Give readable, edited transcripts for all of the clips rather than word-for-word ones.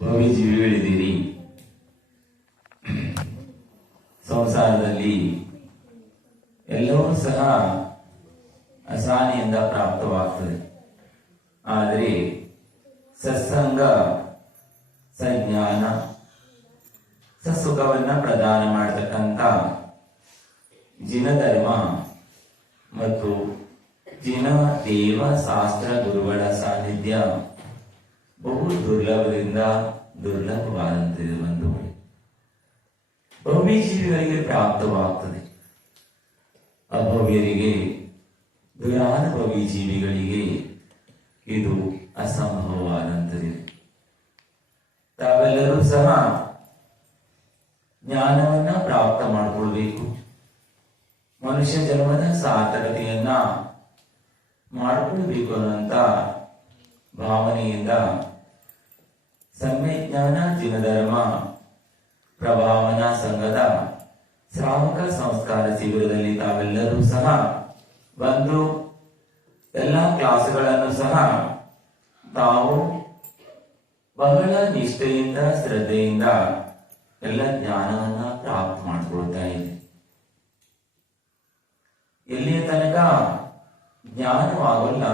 ಜೀವಿಗಳಿದ್ದೀರಿ. ಸಂಸಾರದಲ್ಲಿ ಎಲ್ಲವೂ ಸಹ ಅಸಹನೆಯಿಂದ ಪ್ರಾಪ್ತವಾಗ್ತದೆ. ಆದರೆ ಸತ್ಸಂಗ ಸಜ್ಞಾನ ಸಸುಖವನ್ನ ಪ್ರದಾನ ಮಾಡತಕ್ಕಂಥ ಜಿನಧರ್ಮ ಮತ್ತು ಜಿನ ದೇವ ಶಾಸ್ತ್ರ ಗುರುಗಳ ಸಾನ್ನಿಧ್ಯ ಬಹು ದುರ್ಲಭದಿಂದ ದುರ್ಲಭವಾದಂತಿದೆ. ಒಂದು ಭವ್ಯಜೀವಿಗಳಿಗೆ ಪ್ರಾಪ್ತವಾಗ್ತದೆ, ಅಭವ್ಯರಿಗೆ ದುರಾನುಭವಿ ಜೀವಿಗಳಿಗೆ ಇದು ಅಸಂಭವವಾದಂತಿದೆ. ತಾವೆಲ್ಲರೂ ಸಹ ಜ್ಞಾನವನ್ನ ಪ್ರಾಪ್ತ ಮಾಡಿಕೊಳ್ಬೇಕು. ಮನುಷ್ಯ ಜನ್ಮದ ಸಾರ್ಥಕತೆಯನ್ನ ಮಾಡಿಕೊಳ್ಬೇಕು ಅನ್ನುವಂತ ಭಾವನೆಯಿಂದ ಸಮ್ಯಜ್ಞಾನ ಜಿನಧರ್ಮ ಪ್ರಭಾವನಾ ಸಂಘದ ಶ್ರಾವಕ ಸಂಸ್ಕಾರ ಶಿಬಿರದಲ್ಲಿ ತಾವೆಲ್ಲರೂ ಸಹ ಬಂದು ಎಲ್ಲ ಕ್ಲಾಸ್ಗಳನ್ನು ಸಹ ತಾವು ಬಹಳ ನಿಷ್ಠೆಯಿಂದ ಶ್ರದ್ಧೆಯಿಂದ ಎಲ್ಲ ಜ್ಞಾನವನ್ನ ಪ್ರಾಪ್ತ ಮಾಡಿಕೊಳ್ತಾ ಇದೆ. ಎಲ್ಲಿಯ ತನಕ ಜ್ಞಾನವಾಗಲ್ಲ,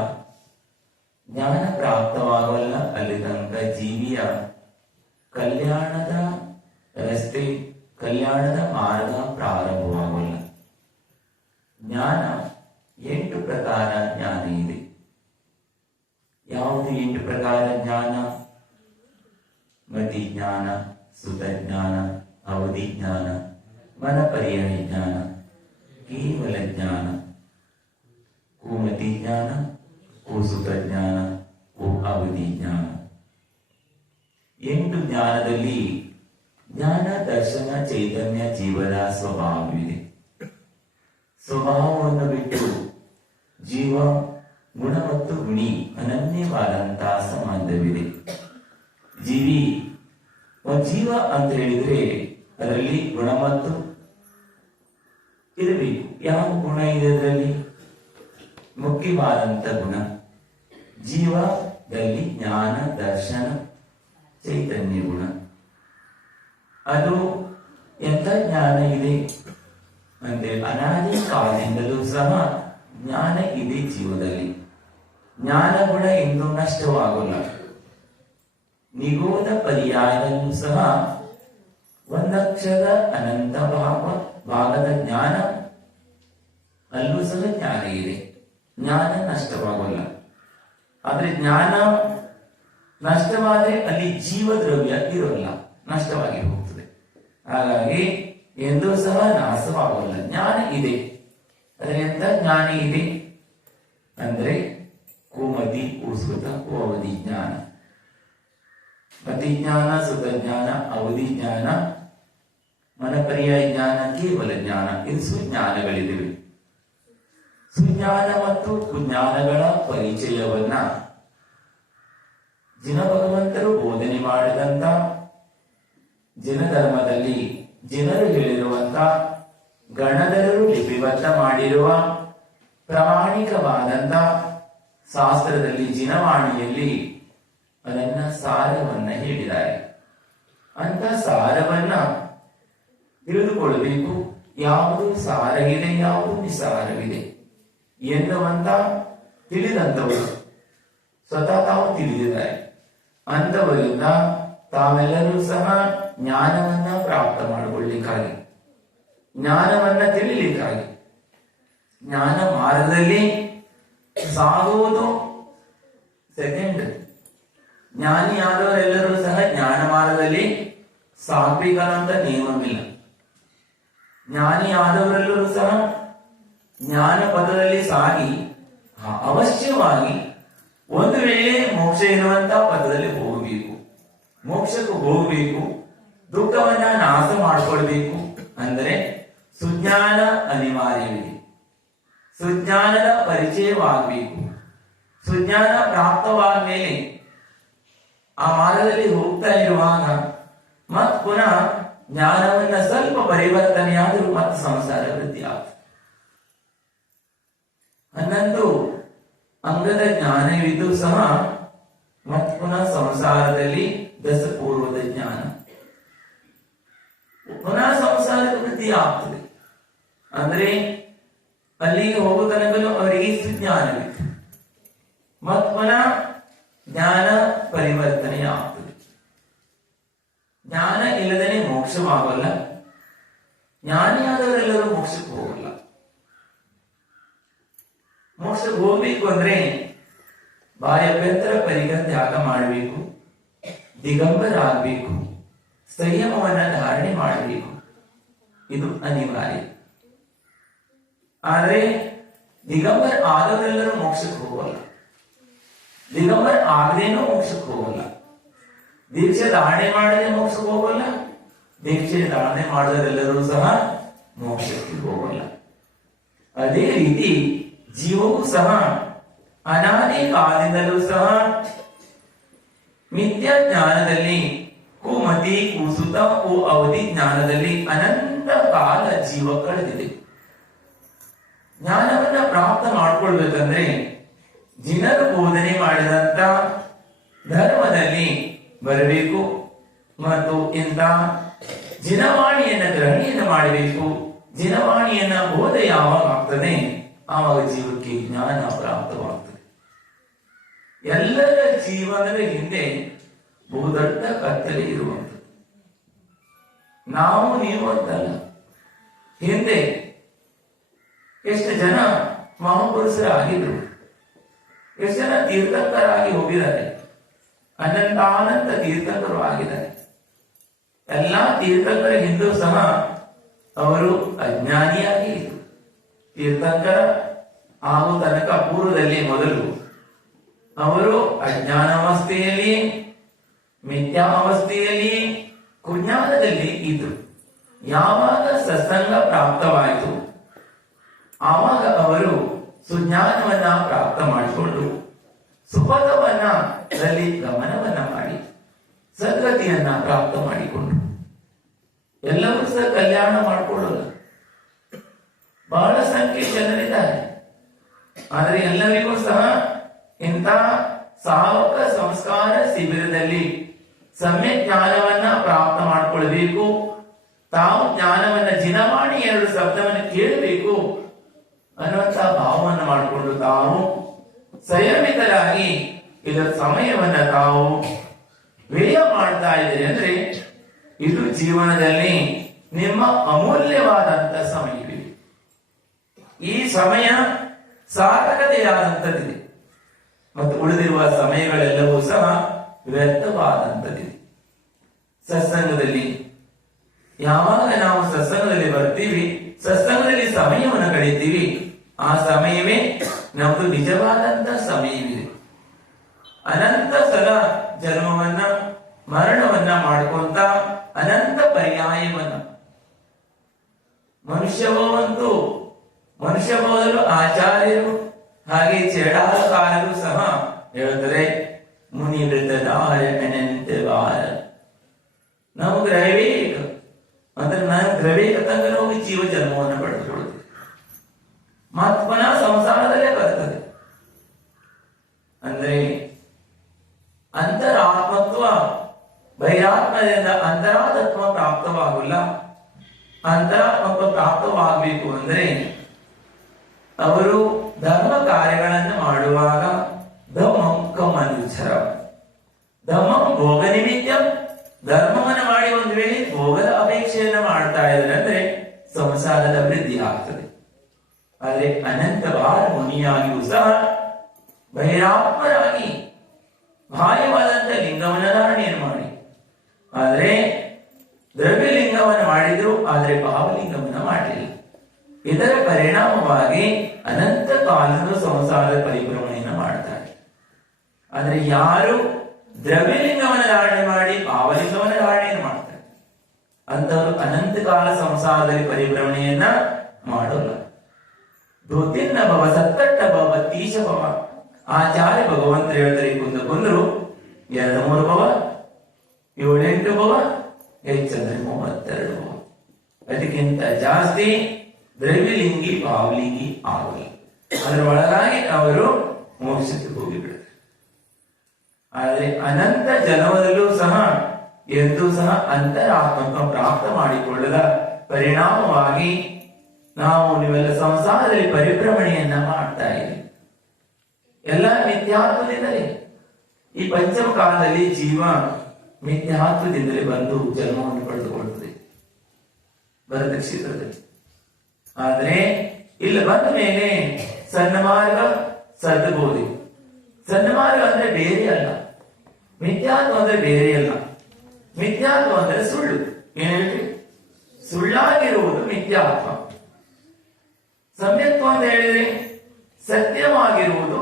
ಜ್ಞಾನ ಪ್ರಾಪ್ತವಾಗಲ್ಲ, ಅಲ್ಲಿ ತನಕ ಜೀವಿಯ ಕಲ್ಯಾಣದ ರಸ್ತೆ, ಕಲ್ಯಾಣದ ಮಾರ್ಗ ಪ್ರಾರಂಭವಾಗಲ್ಲ. ಜ್ಞಾನ 8 ಪ್ರಕಾರ ಜ್ಞಾನ ಇದೆ. ಯಾವುದು 8 ಪ್ರಕಾರ ಜ್ಞಾನ? ಮತಿ ಜ್ಞಾನ, ಸುತ ಜ್ಞಾನ, ಅವಧಿ ಜ್ಞಾನ, ಮನ ಪರ್ಯಾಯ ಜ್ಞಾನ, ಕೇವಲ ಜ್ಞಾನ, ಕುಮತಿ ಜ್ಞಾನ, ಕುಸುತ ಜ್ಞಾನ, ಅವಧಿ ಜ್ಞಾನ. 8 ಜ್ಞಾನದಲ್ಲಿ ಜ್ಞಾನ ದರ್ಶನ ಚೈತನ್ಯ ಜೀವದ ಸ್ವಭಾವವಿದೆ. ಸ್ವಭಾವವನ್ನು ಬಿಟ್ಟು ಜೀವ ಗುಣ ಮತ್ತು ಗುಣಿ ಅನನ್ಯವಾದಂತಹ ಸಂಬಂಧವಿದೆ. ಜೀವ ಅಂತ ಹೇಳಿದ್ರೆ ಅದರಲ್ಲಿ ಗುಣ ಮತ್ತು ಇರಬೇಕು. ಯಾವ ಗುಣ ಇದೆ ಅದರಲ್ಲಿ? ಮುಖ್ಯವಾದಂತ ಗುಣ. ಜೀವದಲ್ಲಿ ಜ್ಞಾನ ದರ್ಶನ ಚೈತನ್ಯ ಗುಣ. ಅದು ಎಂತ ಜ್ಞಾನ ಇದೆ ಅಂದ್ರೆ ಅನಾದಿ ಕಾಲದಿಂದಲೂ ಸಹ ಜ್ಞಾನ ಇದೆ ಜೀವದಲ್ಲಿ. ಜ್ಞಾನ ಗುಣ ಎಂದೂ ನಷ್ಟವಾಗಲ್ಲ. ನಿಗೋಧ ಪರ್ಯಾಯದಲ್ಲೂ ಸಹ ಒಂದಕ್ಷರ ಅನಂತ ಭಾಗದ ಜ್ಞಾನ ಅಲ್ಲೂ ಸಹ ಜ್ಞಾನ ಇದೆ. ಜ್ಞಾನ ನಷ್ಟವಾಗಲ್ಲ. ಆದ್ರೆ ಜ್ಞಾನ ನಷ್ಟವಾದ್ರೆ ಅಲ್ಲಿ ಜೀವದ್ರವ್ಯ ಇರೋಲ್ಲ, ನಷ್ಟವಾಗಿ ಹೋಗ್ತದೆ. ಹಾಗಾಗಿ ಎಂದೂ ಸಹ ನಾಶವಾಗಲ್ಲ. ಜ್ಞಾನ ಇದೆ. ಅದ್ರ ಎಂತ ಜ್ಞಾನ ಇದೆ ಅಂದ್ರೆ ಕುಮತಿ ಉಸುತ ಅವಧಿ ಜ್ಞಾನ, ಮತಿ ಜ್ಞಾನ, ಸುತ ಜ್ಞಾನ, ಅವಧಿ ಜ್ಞಾನ, ಮನಪರ್ಯಾಯ ಜ್ಞಾನ, ಕೇವಲ ಜ್ಞಾನ. ಇದು ಸುಜ್ಞಾನಗಳಿವೆ. ಸುಜ್ಞಾನ ಮತ್ತು ಕುಜ್ಞಾನಗಳ ಪರಿಚಯವನ್ನ ಜಿನ ಭಗವಂತರು ಬೋಧನೆ ಮಾಡಿದಂತ ಜಿನಧರ್ಮದಲ್ಲಿ ಜಿನರು ಹೇಳಿರುವಂತ ಗಣಧರರು ಲಿಪಿಬದ್ಧ ಮಾಡಿರುವ ಪ್ರಾಮಾಣಿಕವಾದಂತ ಶಾಸ್ತ್ರದಲ್ಲಿ ಜಿನವಾಣಿಯಲ್ಲಿ ಅದನ್ನ ಸಾರವನ್ನ ಹೇಳಿದ್ದಾರೆ. ಅಂತ ಸಾರವನ್ನ ತಿಳಿದುಕೊಳ್ಳಬೇಕು. ಯಾವುದು ಸಾರವಿದೆ, ಯಾವುದು ನಿಸಾರವಿದೆ ಎನ್ನುವಂತ ತಿಳಿದಂತವರು ಸ್ವತಃ ತಾವು ತಿಳಿದಿದ್ದಾರೆ. ಅಂತವರಿಂದ ತಾವೆಲ್ಲರೂ ಸಹ ಜ್ಞಾನವನ್ನ ಪ್ರಾಪ್ತ ಮಾಡಿಕೊಳ್ಳಿಕ್ಕಾಗಿ, ಜ್ಞಾನವನ್ನ ತಿಳಿಲಿಕ್ಕಾಗಿ, ಜ್ಞಾನ ಮಾರ್ಗದಲ್ಲಿ ಸಾಗುವುದು ಸೆಕೆಂಡ್. ಜ್ಞಾನಿಯಾದವರೆಲ್ಲರೂ ಸಹ ಜ್ಞಾನ ಮಾರ್ಗದಲ್ಲಿ ಸಾಗ್ಬೇಕಂತ ನಿಯಮವಿಲ್ಲ. ಜ್ಞಾನಿಯಾದವರೆಲ್ಲರೂ ಸಹ ಜ್ಞಾನ ಪದದಲ್ಲಿ ಸಾಗಿ ಅವಶ್ಯವಾಗಿ ಒಂದು ವೇಳೆ ಮೋಕ್ಷ ಇರುವಂತ ಪದದಲ್ಲಿ ಹೋಗಬೇಕು. ಮೋಕ್ಷಕ್ಕೂ ಹೋಗಬೇಕು, ದುಃಖವನ್ನ ನಾಶ ಮಾಡಿಕೊಳ್ಬೇಕು ಅಂದರೆ ಸುಜ್ಞಾನ ಅನಿವಾರ್ಯವಿದೆ. ಸುಜ್ಞಾನದ ಪರಿಚಯವಾಗಬೇಕು. ಸುಜ್ಞಾನ ಪ್ರಾಪ್ತವಾದ ಮೇಲೆ ಆ ಮಾರ್ಗದಲ್ಲಿ ಹೋಗ್ತಾ ಇರುವಾಗ ಮತ್ ಪುನಃ ಜ್ಞಾನವನ್ನ ಸ್ವಲ್ಪ ಪರಿವರ್ತನೆಯಾದರೂ ಮತ್ತೆ ಸಂಸಾರ ವೃದ್ಧಿ ಆಗ್ತದೆ. 11 ಅಂಗದ ಜ್ಞಾನವಿದ್ದು ಸಹ ಮತ್ ಪುನಃ ಸಂಸಾರದಲ್ಲಿ ದಸಪೂರ್ವ ಅಂದ್ರೆ ಅಲ್ಲಿಗೆ ಹೋಗುವ ತನಕನೂ ಅವರಿಗೆ ಸುಜ್ಞಾನವಿತ್ತು. ಮತ್ ಪುನಃ ಜ್ಞಾನ ಪರಿವರ್ತನೆ ಆಗ್ತದೆ. ಜ್ಞಾನ ಇಲ್ಲದೇ ಮೋಕ್ಷವಾಗಲ್ಲ. ಜ್ಞಾನಿಯಾದವರೆಲ್ಲರೂ ಮೋಕ್ಷಕ್ಕೆ ಹೋಗಲ್ಲ. ಮೋಕ್ಷಕ್ಕೆ ಹೋಗ್ಬೇಕು ಅಂದ್ರೆ ಬಾಹ್ಯಾಭ್ಯಂತರ ಪರಿಕರ ತ್ಯಾಗ ಮಾಡಬೇಕು, ದಿಗಂಬರ ಆಗಬೇಕು, ಸಂಯಮವನ್ನ ಧಾರಣೆ ಮಾಡಬೇಕು. ಇದು ಅನಿವಾರ್ಯ. ಆದ್ರೆ ದಿಗಂಬರ ಆದವರೆಲ್ಲರೂ ಮೋಕ್ಷಕ್ಕೆ ಹೋಗಲ್ಲ. ದಿಗಂಬರ ಆಗದೇನೂ ಮೋಕ್ಷಕ್ಕೆ ಹೋಗಲ್ಲ. ದೀಕ್ಷೆ ಧಾರಣೆ ಮಾಡದೆ ಮೋಕ್ಷಕ್ಕೆ ಹೋಗಲ್ಲ. ದೀಕ್ಷೆ ಧಾರಣೆ ಮಾಡಿದವರೆಲ್ಲರೂ ಸಹ ಮೋಕ್ಷಕ್ಕೆ ಹೋಗಲ್ಲ. ಅದೇ ರೀತಿ ಜೀವವು ಸಹ ಅನಾದಿ ಕಾಲದಿಂದಲೂ ಸಹ ಮಿಥ್ಯಾ ಜ್ಞಾನದಲ್ಲಿ ಕುಮತಿ ಕುಸುತ ಕು ಅವಧಿ ಜ್ಞಾನದಲ್ಲಿ ಅನಂತ ಕಾಲ ಜೀವ ಕಳೆದಿದೆ. ಜ್ಞಾನವನ್ನ ಪ್ರಾಪ್ತ ಮಾಡ್ಕೊಳ್ಬೇಕಂದ್ರೆ ಜಿನರು ಬೋಧನೆ ಮಾಡಿದಂತ ಧರ್ಮದಲ್ಲಿ ಬರಬೇಕು ಮತ್ತು ಇಂಥ ಜಿನವಾಣಿಯನ್ನ ಗ್ರಹಣೆಯನ್ನು ಮಾಡಬೇಕು. ಜಿನವಾಣಿಯನ್ನ ಬೋಧ ಯಾವಾಗ ಆಗ್ತದೆ ಆವಾಗ ಜೀವಕ್ಕೆ ಜ್ಞಾನ ಪ್ರಾಪ್ತವಾಗ್ತದೆ. ಎಲ್ಲರ ಜೀವನದ ಹಿಂದೆ ಬಹುದೊಡ್ಡ ಕತ್ತಲೆ ಇರುವಂಥದ್ದು. ನಾವು ನೀವು ಅಂತಲ್ಲ, ಹಿಂದೆ ಎಷ್ಟು ಜನ ಮಹಾಪುರುಷರಾಗಿದ್ರು, ಎಷ್ಟು ಜನ ತೀರ್ಥಂಕರಾಗಿ ಹೋಗಿದ್ದಾರೆ, ಅನಂತ ತೀರ್ಥಂಕರು ಆಗಿದ್ದಾರೆ. ಎಲ್ಲಾ ತೀರ್ಥಂಕರ ಹಿಂದೂ ಸಹ ಅವರು ಅಜ್ಞಾನಿಯಾಗಿ ಇದ್ರು. ತೀರ್ಥಂಕರ ಆಗೋ ತನಕ ಪೂರ್ವದಲ್ಲಿ ಮೊದಲು ಅವರು ಅಜ್ಞಾನಾವಸ್ಥೆಯಲ್ಲಿ, ಮಿಥ್ಯಾವಸ್ಥೆಯಲ್ಲಿ, ಕುಜ್ಞಾನದಲ್ಲಿ ಇದ್ರು. ಯಾವಾಗ ಸತ್ಸಂಗ ಪ್ರಾಪ್ತವಾಯಿತು ಆವಾಗ ಅವರು ಸುಜ್ಞಾನವನ್ನ ಪ್ರಾಪ್ತ ಮಾಡಿಕೊಂಡು ಸುಪಥವನ್ನ ಗಮನವನ್ನ ಮಾಡಿ ಸದ್ಗತಿಯನ್ನ ಪ್ರಾಪ್ತ ಮಾಡಿಕೊಂಡು ಎಲ್ಲವೂ ಸಹ ಕಲ್ಯಾಣ ಮಾಡಿಕೊಳ್ಳಲ್ಲ. ಬಹಳ ಸಂಖ್ಯೆ ಜನರಿದ್ದಾರೆ. ಆದರೆ ಎಲ್ಲರಿಗೂ ಸಹ ಇಂಥ ಸಾವಕ ಸಂಸ್ಕಾರ ಶಿಬಿರದಲ್ಲಿ ಸಮ್ಯಕ್ ಜ್ಞಾನವನ್ನ ಪ್ರಾಪ್ತ ಮಾಡಿಕೊಳ್ಬೇಕು. ತಾವು ಜ್ಞಾನವನ್ನ ಜಿನವಾಣಿ 2 ಶಬ್ದವನ್ನು ಕೇಳಬೇಕು ಅನ್ನುವಂತ ಭಾವವನ್ನು ಮಾಡಿಕೊಂಡು ತಾವು ಸಂಯಮಿತರಾಗಿ ಇದರ ಸಮಯವನ್ನ ತಾವು ವ್ಯಯ ಮಾಡ್ತಾ ಇದ್ದೀರಿ ಅಂದ್ರೆ ಇದು ಜೀವನದಲ್ಲಿ ನಿಮ್ಮ ಅಮೂಲ್ಯವಾದಂತ ಸಮಯವಿದೆ. ಈ ಸಮಯ ಸಾರ್ಥಕತೆಯಾದಂಥದ್ದಿದೆ ಮತ್ತು ಉಳಿದಿರುವ ಸಮಯಗಳೆಲ್ಲವೂ ಸಹ ವ್ಯರ್ಥವಾದಂಥದ್ದಿದೆ. ಸತ್ಸಂಗದಲ್ಲಿ ಯಾವಾಗ ನಾವು ಸತ್ಸಂಗದಲ್ಲಿ ಬರ್ತೀವಿ, ಸತ್ಸಂಗದಲ್ಲಿ ಸಮಯವನ್ನು ಕಳೀತೀವಿ, ಆ ಸಮಯವೇ ನಮ್ದು ನಿಜವಾದಂತ ಸಮಯವಿದೆ. ಅನಂತ ಸಲ ಜನ್ಮವನ್ನ ಮರಣವನ್ನ ಮಾಡ್ಕೊಂತ ಅನಂತ ಪರ್ಯಾಯವನ್ನ ಮನುಷ್ಯ ಮೊದಲು ಆಚಾರ್ಯರು ಹಾಗೆ ಚೇಡಾಲಕಾರರು ಸಹ ಹೇಳ್ತಾರೆ, ಮುನಿ ವೃತ್ತದಾರ ಅನಂತವಾರ. ನಾವು ಗ್ರಹವೇಕ ಅಂದ್ರೆ ನಾನು ಗ್ರಹವೇಕ ತನಕ ಹೋಗಿ ಜೀವ ಜನ್ಮವನ್ನು ಪಡೆದುಕೊಳ್ಳುತ್ತೆ. ಮತ್ ಪುನಃ ಸಂಸಾರದಲ್ಲೇ ಬರ್ತದೆ. ಅಂದ್ರೆ ಅಂತರಾತ್ಮತ್ವ ಬಹಿರಾತ್ಮದಿಂದ ಅಂತರಾತ್ಮ ಪ್ರಾಪ್ತವಾಗಲ್ಲ. ಅಂತರಾತ್ಮತ್ವ ಪ್ರಾಪ್ತವಾಗಬೇಕು ಅಂದ್ರೆ ಅವರು ಧರ್ಮ ಕಾರ್ಯಗಳನ್ನು ಮಾಡುವಾಗ ಧಮ್ಮಂ ಕಮನುಚರ, ಧಮ್ಮಂ ಭೋಗ ನಿಮಿತ್ತಂ, ಧರ್ಮವನ್ನು ಮಾಡಿ ಒಂದು ವೇಳೆ ಭೋಗದ ಅಪೇಕ್ಷೆಯನ್ನ ಮಾಡ್ತಾ ಇದ್ದಾರೆ ಅಂದ್ರೆ ಸಂಸಾರದ ವೃದ್ಧಿ ಆಗ್ತದೆ. ಆದರೆ ಅನಂತವಾದ ಮುನಿಯಾಗಿಯೂ ಸಹ ಬಹಿರಾತ್ಮರಾಗಿ ಬಾಹ್ಯವಾದಂತ ಲಿಂಗವನ್ನ ಧಾರಣೆಯನ್ನು ಮಾಡಿ, ಆದರೆ ದ್ರವ್ಯಲಿಂಗವನ್ನು ಮಾಡಿದ್ರು, ಆದರೆ ಭಾವಲಿಂಗವನ್ನ ಮಾಡಲಿಲ್ಲ. ಇದರ ಪರಿಣಾಮವಾಗಿ ಅನಂತ ಕಾಲದ ಸಂಸಾರದ ಪರಿಭ್ರಮಣೆಯನ್ನು ಮಾಡ್ತಾರೆ. ಆದರೆ ಯಾರು ದ್ರವ್ಯಲಿಂಗವನ್ನು ಧಾರಣೆ ಮಾಡಿ ಭಾವಲಿಂಗವನ್ನು ಧಾರಣೆಯನ್ನು ಮಾಡ್ತಾರೆ ಅಂತವರು ಅನಂತ ಕಾಲ ಸಂಸಾರದಲ್ಲಿ ಪರಿಭ್ರಮಣೆಯನ್ನ ಮಾಡೋಲ್ಲ. ಧೋತಿನ್ನ ಭವ ಸತ್ತಟ್ಟ ಭವ ತೀಶ ಭವ. ಆಚಾರ್ಯ ಭಗವಂತರು ಹೇಳ್ತಾರೆ, ಕುಂದರು 2-3 ಭವ, 7-8 ಭವ, ಹೆಚ್ಚಂದ್ರೆ 32 ಭವ. ಅದಕ್ಕಿಂತ ಜಾಸ್ತಿ ದ್ರವ್ಯಲಿಂಗಿ ಭಾವಲಿಂಗಿ ಆಗಲಿ. ಅದರ ಒಳಗಾಗಿ ಅವರು ಮೋಕ್ಷಕ್ಕೆ ಹೋಗಿಬಿಡ್ತಾರೆ. ಆದರೆ ಅನಂತ ಜನ್ಮದಲ್ಲೂ ಸಹ ಎಂದೂ ಸಹ ಅಂತರಾತ್ಮಕ ಪ್ರಾಪ್ತ ಮಾಡಿಕೊಳ್ಳದ ಪರಿಣಾಮವಾಗಿ ನೀವೆಲ್ಲ ಸಂಸಾರದಲ್ಲಿ ಪರಿಭ್ರಮಣೆಯನ್ನ ಮಾಡ್ತಾ ಇದ್ದೀವಿ. ಎಲ್ಲ ಮಿಥ್ಯಾತ್ವದಿಂದಲೇ ಈ ಪಂಚಮ ಕಾಲದಲ್ಲಿ ಜೀವ ಮಿಥ್ಯಾತ್ವದಿಂದಲೇ ಬಂದು ಜನ್ಮವನ್ನು ಪಡೆದುಕೊಳ್ಳುತ್ತದೆ ಭರತ ಕ್ಷೇತ್ರದಲ್ಲಿ. ಆದರೆ ಇಲ್ಲಿ ಬಂದ ಮೇಲೆ ಸನ್ಮಾರ್ಗ ಸದ್ಬೋಧಿ. ಸನ್ಮಾರ್ಗ ಅಂದ್ರೆ ಬೇರೆ ಅಲ್ಲ, ಮಿಥ್ಯಾತ್ವ ಅಂದ್ರೆ ಬೇರೆ ಅಲ್ಲ. ಮಿಥ್ಯಾತ್ವ ಅಂದ್ರೆ ಸುಳ್ಳು. ಏನ್ ಹೇಳ್ರಿ? ಸುಳ್ಳಾಗಿರುವುದು ಮಿಥ್ಯಾತ್ವ. ಸಮ್ಯಕ್ತ್ವ ಅಂತ ಹೇಳಿದ್ರೆ ಸತ್ಯವಾಗಿರುವುದು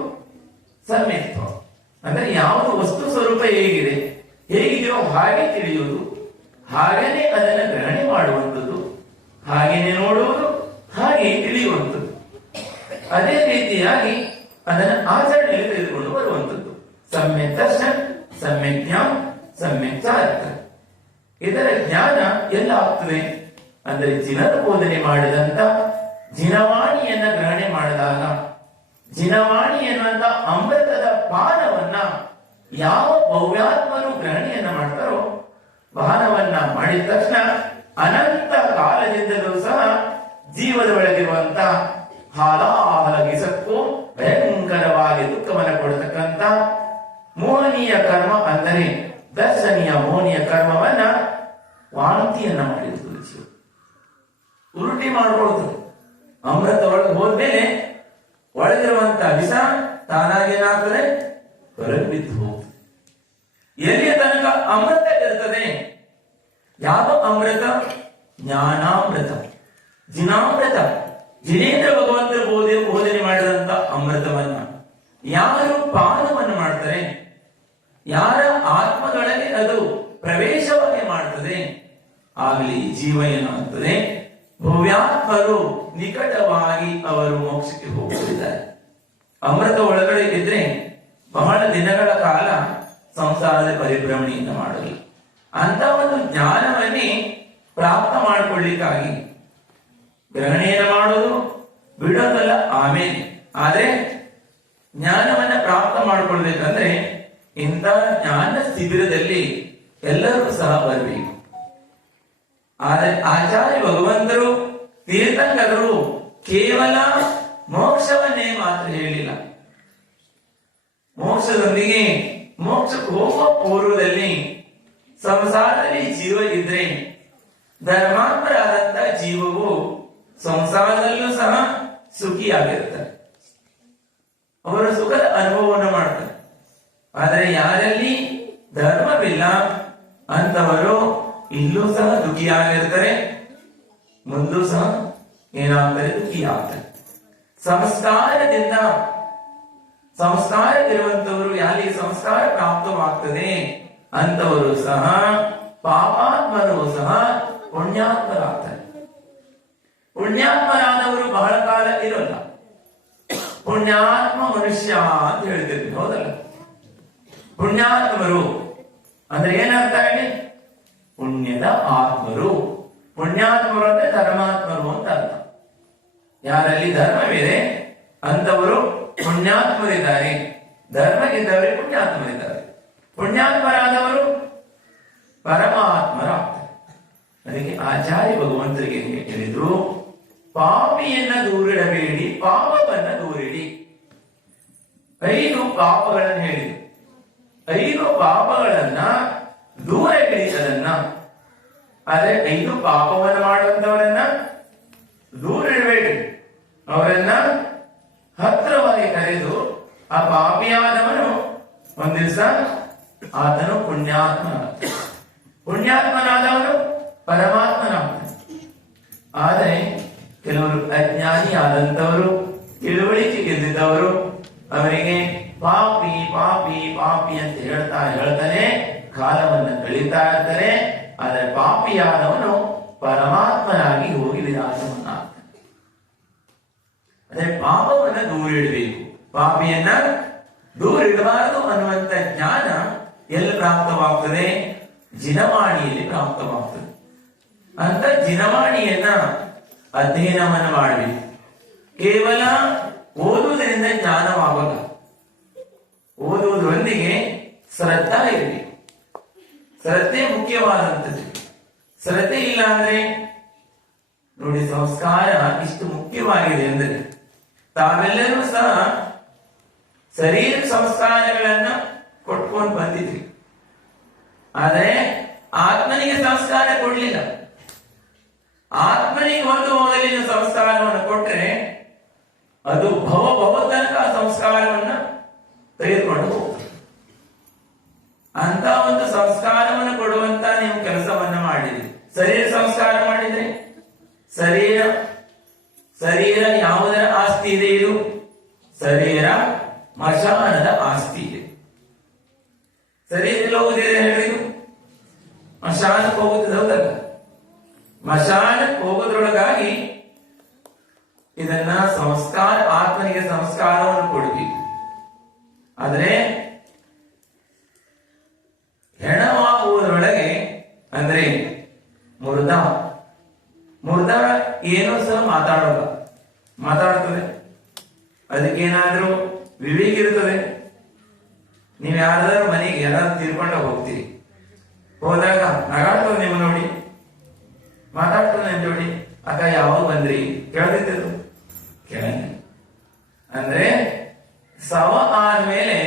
ಸಮ್ಯಕ್ತ್ವ. ಅಂದ್ರೆ ಯಾವುದು ವಸ್ತು ಸ್ವರೂಪ ಹೇಗಿದೆಯೋ ಹಾಗೆ ತಿಳಿಯುವುದು, ಹಾಗೇನೆ ಅದನ್ನು ಗ್ರಹಣೆ ಮಾಡುವಂಥದ್ದು, ಹಾಗೇನೆ ನೋಡುವುದು, ಹಾಗೆ ತಿಳಿಯುವಂಥದ್ದು. ಅದೇ ರೀತಿಯಾಗಿ ಅದನ್ನು ಆಚರಣೆಯಲ್ಲಿ ತೆಗೆದುಕೊಂಡು ಬರುವಂಥದ್ದು. ಸಮ್ಯಕ್ ದರ್ಶನ, ಸಮ್ಯಕ್ ಜ್ಞಾನ, ಸಮ್ಯಕ್ ಚಾರಿತ್ರ. ಇದರ ಜ್ಞಾನ ಎಲ್ಲ ಆಗ್ತದೆ ಅಂದ್ರೆ ಜಿನರ ಬೋಧನೆ ಮಾಡಿದಂತ ಜಿನವಾಣಿಯನ್ನ ಗ್ರಹಣೆ ಮಾಡಿದಾಗ, ಜಿನವಾಣಿ ಎನ್ನುವಂತ ಅಮೃತದ ಪಾನವನ್ನ ಯಾವ ಭವ್ಯಾತ್ಮರು ಗ್ರಹಣೆಯನ್ನ ಮಾಡ್ತಾರೋ, ಪಾನವನ್ನ ಮಾಡಿದ ತಕ್ಷಣ ಅನಂತ ಕಾಲದಿಂದಲೂ ಸಹ ಜೀವದ ಒಳಗಿರುವಂತ ಹಾಲಾಹಲಗಿಸಕ್ಕೂ ಭಯಂಕರವಾಗಿ ದುಃಖವನ್ನು ಕೊಡತಕ್ಕಂತ ಮೋಹನೀಯ ಕರ್ಮ ಅಂದರೆ ದರ್ಶನೀಯ ಮೋಹನೀಯ ಕರ್ಮವನ್ನ ವಾಂತಿಯನ್ನ ಮಾಡಿರುತ್ತದೆ. ಜೀವ ಉರುಟಿ ಮಾಡ್ಕೊಳ್ತದೆ. ಅಮೃತ ಒಳಗೆ ಹೋದ್ಮೇಲೆ ಒಳಗಿರುವಂತ ವಿಷ ತಾನಾಗಿ ಏನಾಗ್ತದೆ? ಹೊರಗೆ ಬಿದ್ದು ಹೋಗ್ತದೆ. ಎಲ್ಲಿಯ ತನಕ ಅಮೃತ ಇರ್ತದೆ? ಯಾವ ಅಮೃತ? ಜ್ಞಾನಾಮೃತ, ಜಿನಾಮೃತ. ಜಿನೇಂದ್ರ ಭಗವಂತರು ಬೋಧನೆ ಮಾಡಿದಂತ ಅಮೃತವನ್ನ ಯಾರು ಪಾನವನ್ನು ಮಾಡ್ತಾರೆ, ಯಾರ ಆತ್ಮಗಳಲ್ಲಿ ಅದು ಪ್ರವೇಶವಾಗಿ ಮಾಡ್ತದೆ, ಆಗಲಿ ಜೀವ ಏನಾಗ್ತದೆ? ಭವ್ಯಾತ್ಮರು ನಿಕಟವಾಗಿ ಅವರು ಮೋಕ್ಷಕ್ಕೆ ಹೋಗುತ್ತಿದ್ದಾರೆ. ಅಮೃತ ಒಳಗಡೆ ಇದ್ರೆ ಬಹಳ ದಿನಗಳ ಕಾಲ ಸಂಸಾರದ ಪರಿಭ್ರಮಣೆಯಿಂದ ಮಾಡಲಿ. ಅಂತ ಒಂದು ಜ್ಞಾನವನ್ನೇ ಪ್ರಾಪ್ತ ಮಾಡಿಕೊಳ್ಳಿಕ್ಕಾಗಿ ಗ್ರಹಣೆಯನ್ನು ಮಾಡೋದು ಬಿಡೋದಲ್ಲ ಆಮೇಲೆ. ಆದ್ರೆ ಜ್ಞಾನವನ್ನ ಪ್ರಾಪ್ತ ಮಾಡಿಕೊಳ್ಬೇಕಂದ್ರೆ ಇಂಥ ಜ್ಞಾನ ಶಿಬಿರದಲ್ಲಿ ಎಲ್ಲರೂ ಸಹ ಬರಬೇಕು. ಆದರೆ ಆಚಾರ್ಯ ಭಗವಂತರು ತೀರ್ಥಂಕರು ಕೇವಲ ಮೋಕ್ಷವನ್ನೇ ಮಾತ್ರ ಹೇಳಿಲ್ಲ. ಮೋಕ್ಷದೊಂದಿಗೆ ಮೋಕ್ಷಕ್ಕೆ ಹೋಗುವ ಪೂರ್ವದಲ್ಲಿ ಸಂಸಾರದಲ್ಲಿ ಜೀವ ಇದ್ರೆ ಧರ್ಮಾತ್ಮರಾದಂತ ಜೀವವು ಸಂಸಾರದಲ್ಲೂ ಸಹ ಸುಖಿಯಾಗಿರ್ತಾರೆ. ಅವರ ಸುಖದ ಅನುಭವವನ್ನು ಮಾಡ್ತಾರೆ. ಆದರೆ ಯಾರಲ್ಲಿ ಧರ್ಮವಿಲ್ಲ ಅಂತವರು ಇಲ್ಲೂ ಸಹ ದುಃಖಿಯಾಗಿರ್ತಾರೆ, ಮುಂದೂ ಸಹ ಏನಾಗ್ತಾರೆ? ದುಃಖಿಯಾಗ್ತಾರೆ. ಸಂಸ್ಕಾರವಿರುವಂತವರು ಯಾರಿಗೆ ಸಂಸ್ಕಾರ ಪ್ರಾಪ್ತವಾಗ್ತದೆ ಅಂತವರು ಸಹ ಪಾಪಾತ್ಮರು ಸಹ ಪುಣ್ಯಾತ್ಮರಾಗ್ತಾರೆ. ಪುಣ್ಯಾತ್ಮರಾದವರು ಬಹಳ ಕಾಲ ಇರೋಲ್ಲ. ಪುಣ್ಯಾತ್ಮ ಮನುಷ್ಯ ಅಂತ ಹೇಳ್ತಿರ್ತೀವಿ, ಹೌದಲ್ಲ? ಪುಣ್ಯಾತ್ಮರು ಅಂದ್ರೆ ಏನರ್ಥ ಹೇಳಿ? ಪುಣ್ಯದ ಆತ್ಮರು. ಪುಣ್ಯಾತ್ಮರು ಅಂದ್ರೆ ಧರ್ಮಾತ್ಮರು ಅಂತ ಅರ್ಥ. ಯಾರಲ್ಲಿ ಧರ್ಮವಿದೆ ಅಂತವರು ಪುಣ್ಯಾತ್ಮರಿದ್ದಾರೆ, ಧರ್ಮ ಇದ್ದವರಿಗೆ ಪುಣ್ಯಾತ್ಮರಿದ್ದಾರೆ. ಪುಣ್ಯಾತ್ಮರಾದವರು ಪರಮಾತ್ಮರಾಗ್ತಾರೆ. ಅದಕ್ಕೆ ಆಚಾರ್ಯ ಭಗವಂತರಿಗೆ ಹೇಳಿದ್ರು, ಪಾಪಿಯನ್ನ ದೂರಿಡಬೇಡಿ, ಪಾಪವನ್ನ ದೂರಿಡಿ. 5 ಪಾಪಗಳನ್ನು ಹೇಳಿದ್ರು. 5 ಪಾಪಗಳನ್ನ ದೂರವಿಡಿ ಅದನ್ನ. ಆದ್ರೆ 5 ಪಾಪವನ್ನು ಮಾಡುವಂತವರನ್ನ ದೂರಿಡಬೇಡಿ. ಅವರನ್ನ ಹತ್ರವಾಗಿ ಕರೆದು ಆ ಪಾಪಿಯಾದವನು ಒಂದ್ ದಿವಸ ಆತನು ಪುಣ್ಯಾತ್ಮನಾದವನು ಪರಮಾತ್ಮನಾಗ್ತಾನೆ. ಆದರೆ ಕೆಲವರು ಅಜ್ಞಾನಿಯಾದಂತವರು, ತಿಳುವಳಿಕೆ ಗೆದ್ದಿದ್ದವರು, ಅವರಿಗೆ ಪಾಪಿ ಪಾಪಿ ಪಾಪಿ ಅಂತ ಹೇಳ್ತಾನೆ ಕಾಲವನ್ನು ಕಳೀತಾ ಇರ್ತಾರೆ. ಆದರೆ ಪಾಪಿಯಾದವನು ಪರಮಾತ್ಮನಾಗಿ ಹೋಗಿ ವಿರಾಜವನ್ನಾಗ್ತಾನೆ. ಅದೇ ಪಾಪವನ್ನ ದೂರಿಡಬೇಕು, ಪಾಪಿಯನ್ನ ದೂರಿಡಬಾರದು ಅನ್ನುವಂತ ಜ್ಞಾನ ಎಲ್ಲಿ ಪ್ರಾಪ್ತವಾಗ್ತದೆ? ಜಿನವಾಣಿಯಲ್ಲಿ ಪ್ರಾಪ್ತವಾಗ್ತದೆ. ಅಂತ ಜಿನವಾಣಿಯನ್ನ ಅಧ್ಯಯನವನ್ನು ಮಾಡಬೇಕು. ಕೇವಲ ಓದುವುದರಿಂದ ಜ್ಞಾನವಾಗಲ್ಲ. ಓದುವುದರೊಂದಿಗೆ ಶ್ರದ್ಧಾ ಇರಬೇಕು. ಶ್ರದ್ಧೆ ಮುಖ್ಯವಾದಂಥದ್ದು. ಶ್ರದ್ಧೆ ಇಲ್ಲ ಅಂದ್ರೆ ನೋಡಿ, ಸಂಸ್ಕಾರ ಇಷ್ಟು ಮುಖ್ಯವಾಗಿದೆ ಅಂದ್ರೆ ತಾವೆಲ್ಲರೂ ಸಹ ಶರೀರ ಸಂಸ್ಕಾರಗಳನ್ನ ಕೊಟ್ಕೊಂಡು ಬಂದಿದ್ವಿ, ಆದರೆ ಆತ್ಮನಿಗೆ ಸಂಸ್ಕಾರ ಕೊಡ್ಲಿಲ್ಲ. ಆತ್ಮನಿಗೆ ಒಂದು ಮೊದಲಿನ ಸಂಸ್ಕಾರವನ್ನು ಕೊಟ್ಟರೆ ಅದು ಭವ ತನಕ ಸಂಸ್ಕಾರವನ್ನ ತೆಗೆದುಕೊಂಡು ಹೋಗ್ತದೆ. ಅಂತ ಒಂದು ಸಂಸ್ಕಾರವನ್ನು ಕೊಡುವಂತ ನೀವು ಕೆಲಸವನ್ನ ಮಾಡಿದ್ರಿ. ಶರೀರ ಸಂಸ್ಕಾರ ಮಾಡಿದ್ರೆ ಶರೀರ ಯಾವುದರ ಆಸ್ತಿ ಇದೆ? ಇದು ಶರೀರ ಮಶಾನದ ಆಸ್ತಿ ಇದೆ. ಶರೀರ ಹೋಗುದಿದೆ ಹೇಳಿದ್ರು, ಮಶಾನಕ್ಕೆ ಹೋಗುತ್ತದೆ, ಹೌದಲ್ಲ? ಮಶಾನಕ್ಕೆ ಹೋಗೋದ್ರೊಳಗಾಗಿ ಇದನ್ನ ಸಂಸ್ಕಾರ, ಆತ್ಮನಿಗೆ ಸಂಸ್ಕಾರವನ್ನು ಕೊಡಬೇಕು. ಆದ್ರೆ ಹೆಣವಾಗುವುದರೊಳಗೆ ಅಂದ್ರೆ ಮುರ್ದ ಏನೋ ಸಹ ಮಾತಾಡ್ತದೆ. ಅದಕ್ಕೇನಾದ್ರೂ ವಿವೇಕ ಇರ್ತದೆ. ನೀವು ಯಾರಾದ್ರೂ ಮನೆಗೆ ಯಾರಾದ್ರೂ ತೀರ್ಕೊಂಡ ಹೋಗ್ತೀರಿ, ಹೋದಾಗ ನಗಾಡ್ತದೆ ನಿಮ್ಮ ನೋಡಿ, ಮಾತಾಡ್ತದೆ ನಿಮ್ ಜೋಡಿ, ಅಕ್ಕ ಯಾವಾಗ ಬಂದ್ರಿ ಕೇಳ್ತಿತ್ತು, ಕೇಳಂಗಿಲ್ಲ. ಅಂದ್ರೆ ಶವ ಆದ್ಮೇಲೆ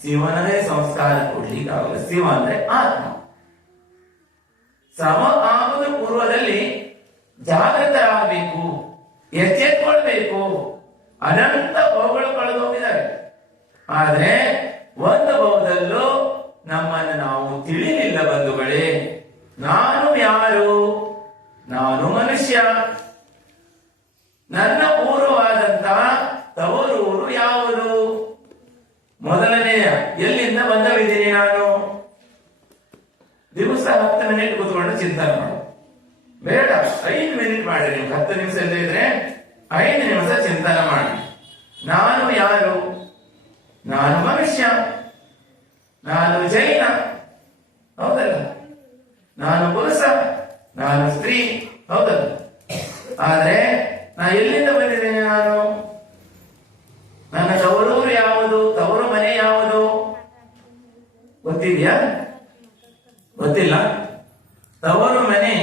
ಶಿವನದೇ ಸಂಸ್ಕಾರ ಕೊಡ್ಲಿಕ್ಕೆ ಆಗಲ್ಲ. ಶಿವ ಅಂದ್ರೆ ಆತ್ಮ. ಶವ ಆಗುವ ಪೂರ್ವದಲ್ಲಿ ಜಾಗೃತರಾಗಬೇಕು, ಎಚ್ಚೆತ್ಕೊಳ್ಬೇಕು. ಅನಂತ ಭವಗಳು ಕಳೆದು ಹೋಗಿದ್ದಾರೆ, ಆದ್ರೆ ಒಂದು ಭವದಲ್ಲೂ ನಮ್ಮನ್ನು ನಾವು ತಿಳಿಲಿಲ್ಲ ಬಂಧುಗಳೇ. ನಾನು ಯಾರು? ನಾನು ಮನುಷ್ಯ. ನನ್ನ ಪೂರ್ವವಾದಂತಹ ತವರೂರು ಯಾವುದು? ಮೊದಲನೆಯ ಎಲ್ಲಿಂದ ಬಂದವಿದ್ದೀನಿ ನಾನು? ದಿವಸ 10 ಮಿನಿಟ್ ಕೂತ್ಕೊಂಡು ಚಿಂತನೆ ಮಾಡು. ಬೇಡ, 5 ಮಿನಿಟ್ ಮಾಡಿ. ನೀವು 10 ನಿಮಿಷ ಇದ್ರೆ 5 ನಿಮಿಷ ಚಿಂತನೆ ಮಾಡಿ. ನಾನು ಯಾರು? ನಾನು ಮನುಷ್ಯ, ನಾನು ಜೈನ, ಹೌದಲ್ಲ? ನಾನು ಪುರುಷ, ನಾನು ಸ್ತ್ರೀ, ಹೌದಲ್ಲ? ಆದ್ರೆ ನಾ ಎಲ್ಲಿಂದ ಬಂದಿದ್ದೇನೆ? ನಾನು ನನ್ನ ತವರೂರು ಯಾವುದು? ತವರು ಮನೆ ಯಾವುದು? ಗೊತ್ತಿದ್ಯಾ? ಗೊತ್ತಿಲ್ಲ. ತವರು ಮನೆ